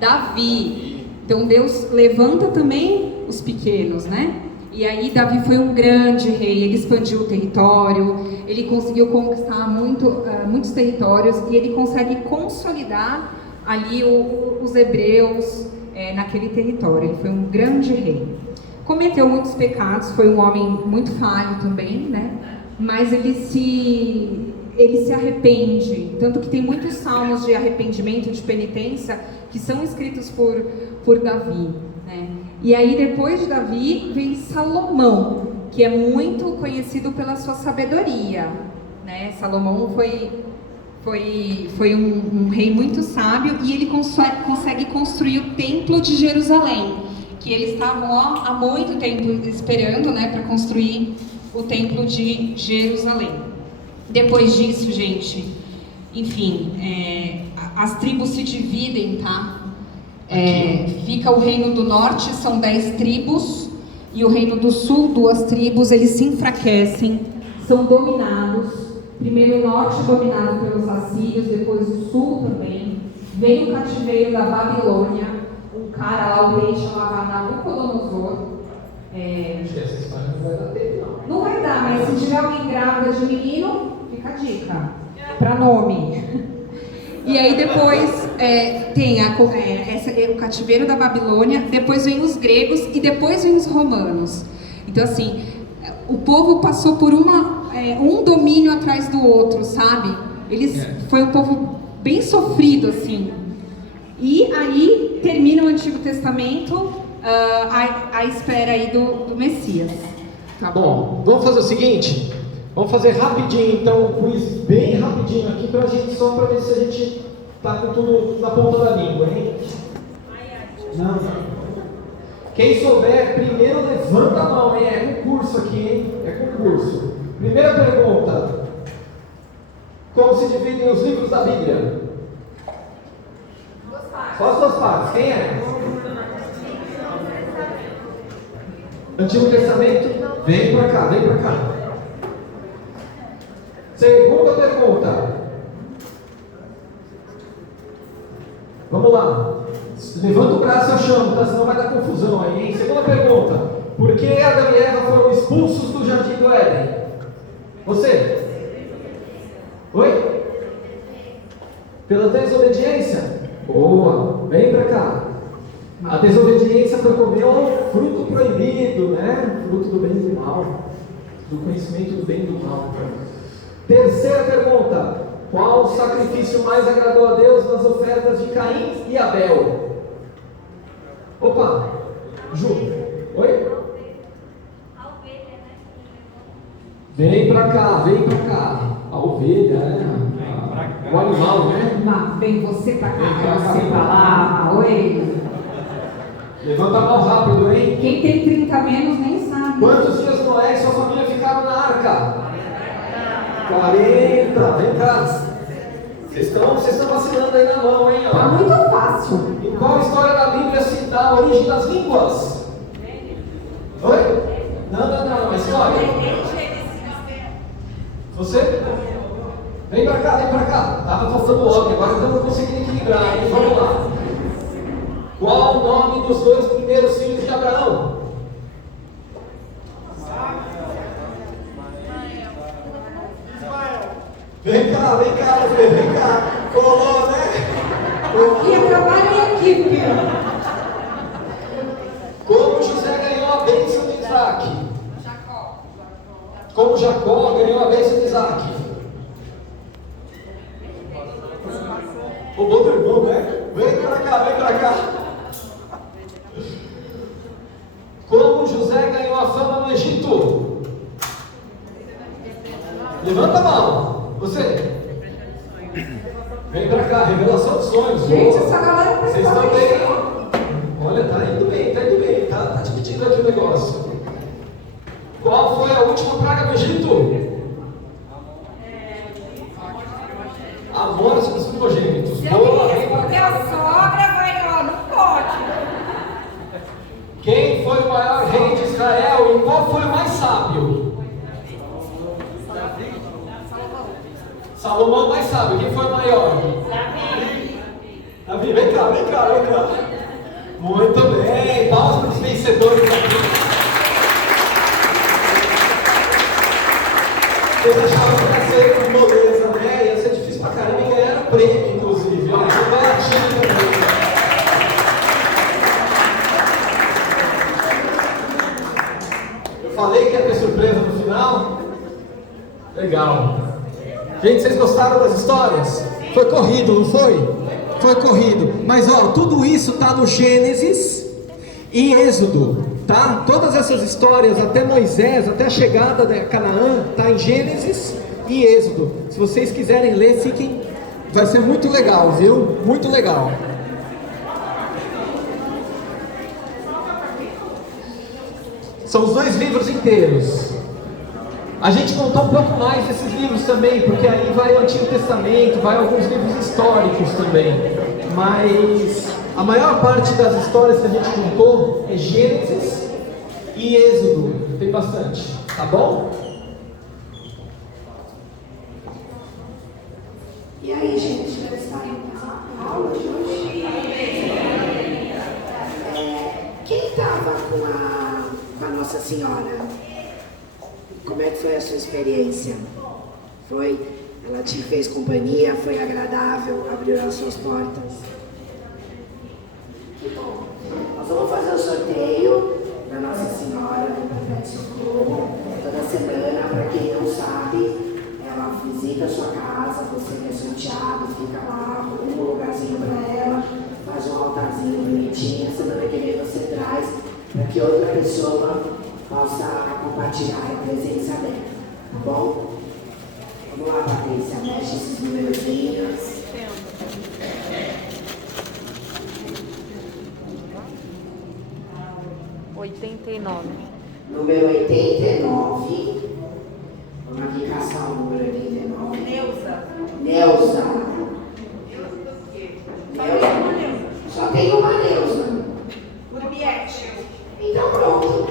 Davi. Então Deus levanta também os pequenos, né? E aí Davi foi um grande rei, ele expandiu o território, ele conseguiu conquistar muitos territórios, e ele consegue consolidar ali os hebreus naquele território. Ele foi um grande rei. Cometeu muitos pecados, foi um homem muito falho também, né? Mas ele se arrepende, tanto que tem muitos salmos de arrependimento, de penitência, que são escritos por Davi, né? E aí, depois de Davi, vem Salomão, que é muito conhecido pela sua sabedoria, né? Salomão foi um rei muito sábio, e ele consegue construir o templo de Jerusalém, que eles estavam há muito tempo esperando, né, para construir o templo de Jerusalém. Depois disso, gente, enfim, as tribos se dividem, tá? Fica o reino do norte, são 10 tribos, e o reino do sul, 2 tribos, eles se enfraquecem, são dominados. Primeiro o norte dominado pelos assírios, depois o sul também. Vem o cativeiro da Babilônia, um cara lá, o rei chamava Nabucodonosor. Essa história não vai dar tempo, não. Não vai dar, mas se tiver alguém grávida de menino, fica a dica, para nome. E aí depois tem o cativeiro da Babilônia, depois vem os gregos e depois vem os romanos. Então assim, o povo passou por um domínio atrás do outro, sabe? Foi um povo bem sofrido, assim. E aí termina o Antigo Testamento à espera aí do Messias. Tá bom, vamos fazer o seguinte? Vamos fazer rapidinho, então, um quiz bem rapidinho aqui pra gente, só para ver se a gente tá com tudo na ponta da língua, hein? Não. Quem souber, primeiro levanta a mão, hein? É concurso aqui, hein? É concurso. Primeira pergunta. Como se dividem os livros da Bíblia? Só as 2 partes. Quem é? Antigo Testamento? Vem pra cá, vem pra cá. Segunda pergunta. Vamos lá. Levanta o braço e eu chamo, tá? Senão vai dar confusão aí, hein? Segunda pergunta. Por que Adão e Eva foram expulsos do jardim do Éden? Você? Oi? Pela desobediência? Boa. Vem pra cá. A desobediência foi comer o fruto proibido, né? Fruto do bem e do mal. Do conhecimento do bem e do mal. Terceira pergunta. Qual o sacrifício mais agradou a Deus nas ofertas de Caim e Abel? Opa! Ju. Oi? Vem pra cá, vem pra cá. A ovelha, o animal, né? Vem você pra cá, você pra lá. Oi. Levanta a mão rápido, hein? Quem tem 30 menos nem sabe. Quantos dias Noé e sua família ficaram na arca? 40. Vem cá. Vocês estão vacilando aí na mão, hein? Ó. Tá muito fácil. Em qual história da Bíblia se da origem das línguas? Oi? Não, a história. Você? Vem pra cá. Tava faltando homem, agora estamos conseguindo equilibrar, hein? Vamos lá. Qual o nome dos 2 primeiros filhos de Abraão? Vem cá, vem cá. Colou, né? Aqui é trabalho em equipe. Como José ganhou a bênção de Isaac? Como Jacó ganhou a bênção de Isaac? Roubou do irmão, né? Vem pra cá. Como José ganhou a fama no Egito? Levanta a mão. Você? Vem pra cá, revelação de sonhos. Gente, essa galera Vocês estão bem? Olha, tá indo bem. Tá dividindo aqui o negócio. Qual foi a última praga do Egito? A morte dos primogênitos. Boa, vem pra Porque cá. a sogra vai, ó, não pode. Quem foi o maior rei de Israel e qual foi o mais sábio? Salomão mais sábio. Quem foi o maior? Davi, vem cá. Muito bem. Palmas para os vencedores aqui. Vocês achavam que ia ser moleza, né? Ia ser difícil pra caramba e ganharam o prêmio, inclusive. Ó, foi baratinho também. Eu falei que ia ter surpresa no final. Legal. Gente, vocês gostaram das histórias? Foi corrido, não foi? Foi corrido. Mas ó, tudo isso está no Gênesis e Êxodo, tá? Todas essas histórias, até Moisés, até a chegada de Canaã, tá em Gênesis e Êxodo. Se vocês quiserem ler, fiquem. Vai ser muito legal, viu? Muito legal. São os 2 livros inteiros. A gente contou um pouco mais desses livros também, porque aí vai o Antigo Testamento, vai alguns livros históricos também. Mas a maior parte das histórias que a gente contou é Gênesis e Êxodo. Tem bastante, tá bom? E aí, gente, já está indo para a aula de hoje? Quem estava com a Nossa Senhora? Como é que foi a sua experiência? Ela te fez companhia? Foi agradável? Abriu as suas portas? Que bom. Nós vamos fazer o sorteio da Nossa Senhora do Perpétuo Socorro toda semana. Para quem não sabe, ela visita a sua casa, você que é sorteado, fica lá, arruma um lugarzinho para ela, faz um altarzinho bonitinho. Semana que vem você traz para que outra pessoa possa compartilhar a presença dela, tá bom? Vamos lá, Patrícia, mexe esses numerozinhos. Número 89. Vamos aqui caçar o número 89. Neuza. Só tem uma Neuza. Urbiete. Então pronto.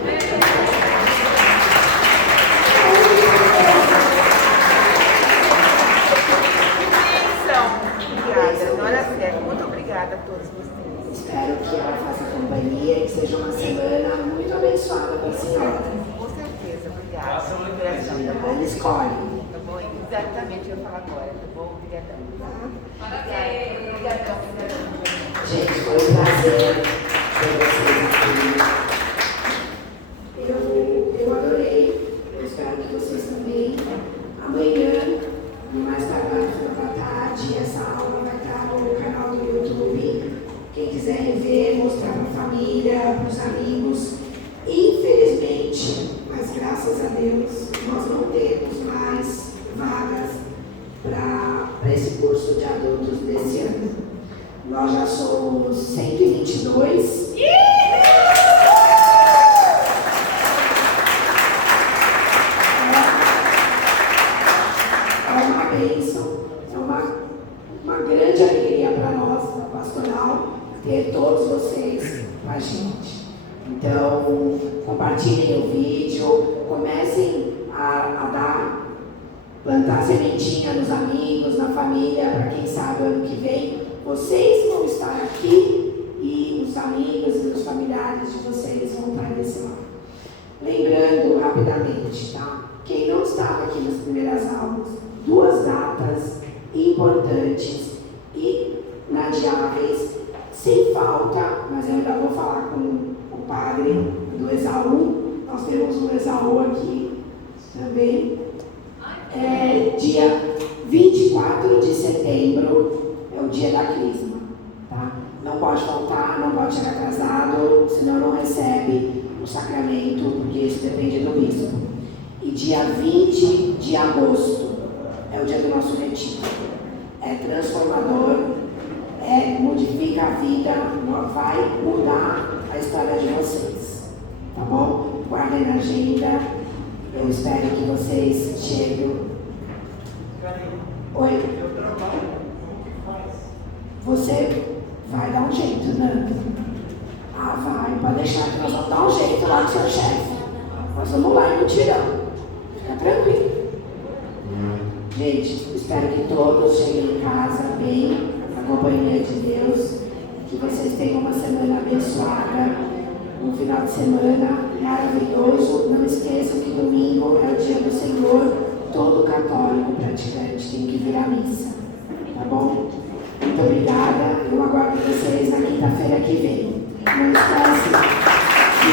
Muito obrigada a todos vocês. Espero que ela faça companhia e que seja uma semana muito abençoada para a senhora. Com certeza, obrigada. Obrigada. Ela escolhe. Tá bom? Exatamente, eu vou falar agora, tá bom? Obrigadão. Obrigadão. Gente, foi um prazer ter vocês aqui. Eu adorei. Eu espero que vocês também. Amanhã, mais tarde, da tarde, essa aula vai estar no canal do YouTube. Quem quiser rever, mostrar para a família, para os amigos. Infelizmente, mas graças a Deus, nós não temos mais vagas para esse curso de adultos desse ano. Nós já somos 122. É uma bênção, é uma grande alegria para nós, da pastoral, ter todos vocês com a compartilhem o vídeo, comecem a plantar sementinha nos amigos, na família, para quem sabe o ano que vem vocês vão estar aqui e os amigos e os familiares de vocês vão estar desse lado. Lembrando rapidamente, tá? Quem não estava aqui nas primeiras aulas, 2 datas importantes e inadiáveis, sem falta, mas eu ainda vou falar com o padre do Exaú. Nós temos um Exaú aqui também. Dia 24 de setembro é o dia da crisma, tá? Não pode faltar, não pode chegar atrasado, senão não recebe o sacramento, porque isso depende do bispo. E dia 20 de agosto é o dia do nosso retiro. É transformador, modifica a vida, vai mudar a história de vocês, tá bom? Guardem na agenda, eu espero que vocês cheguem. Oi? Você vai dar um jeito, Nando? Vai, pode deixar que nós vamos dar um jeito lá com o seu chefe. Nós vamos lá e não tiramos. Fica tranquilo. Gente, espero que todos cheguem em casa bem, na companhia de Deus, que vocês tenham uma semana abençoada, um final de semana maravilhoso. Não esqueçam que domingo é o dia do Senhor, todo católico praticante tem que vir à missa, tá bom? Muito obrigada, eu aguardo vocês na quinta-feira que vem. Não esquece de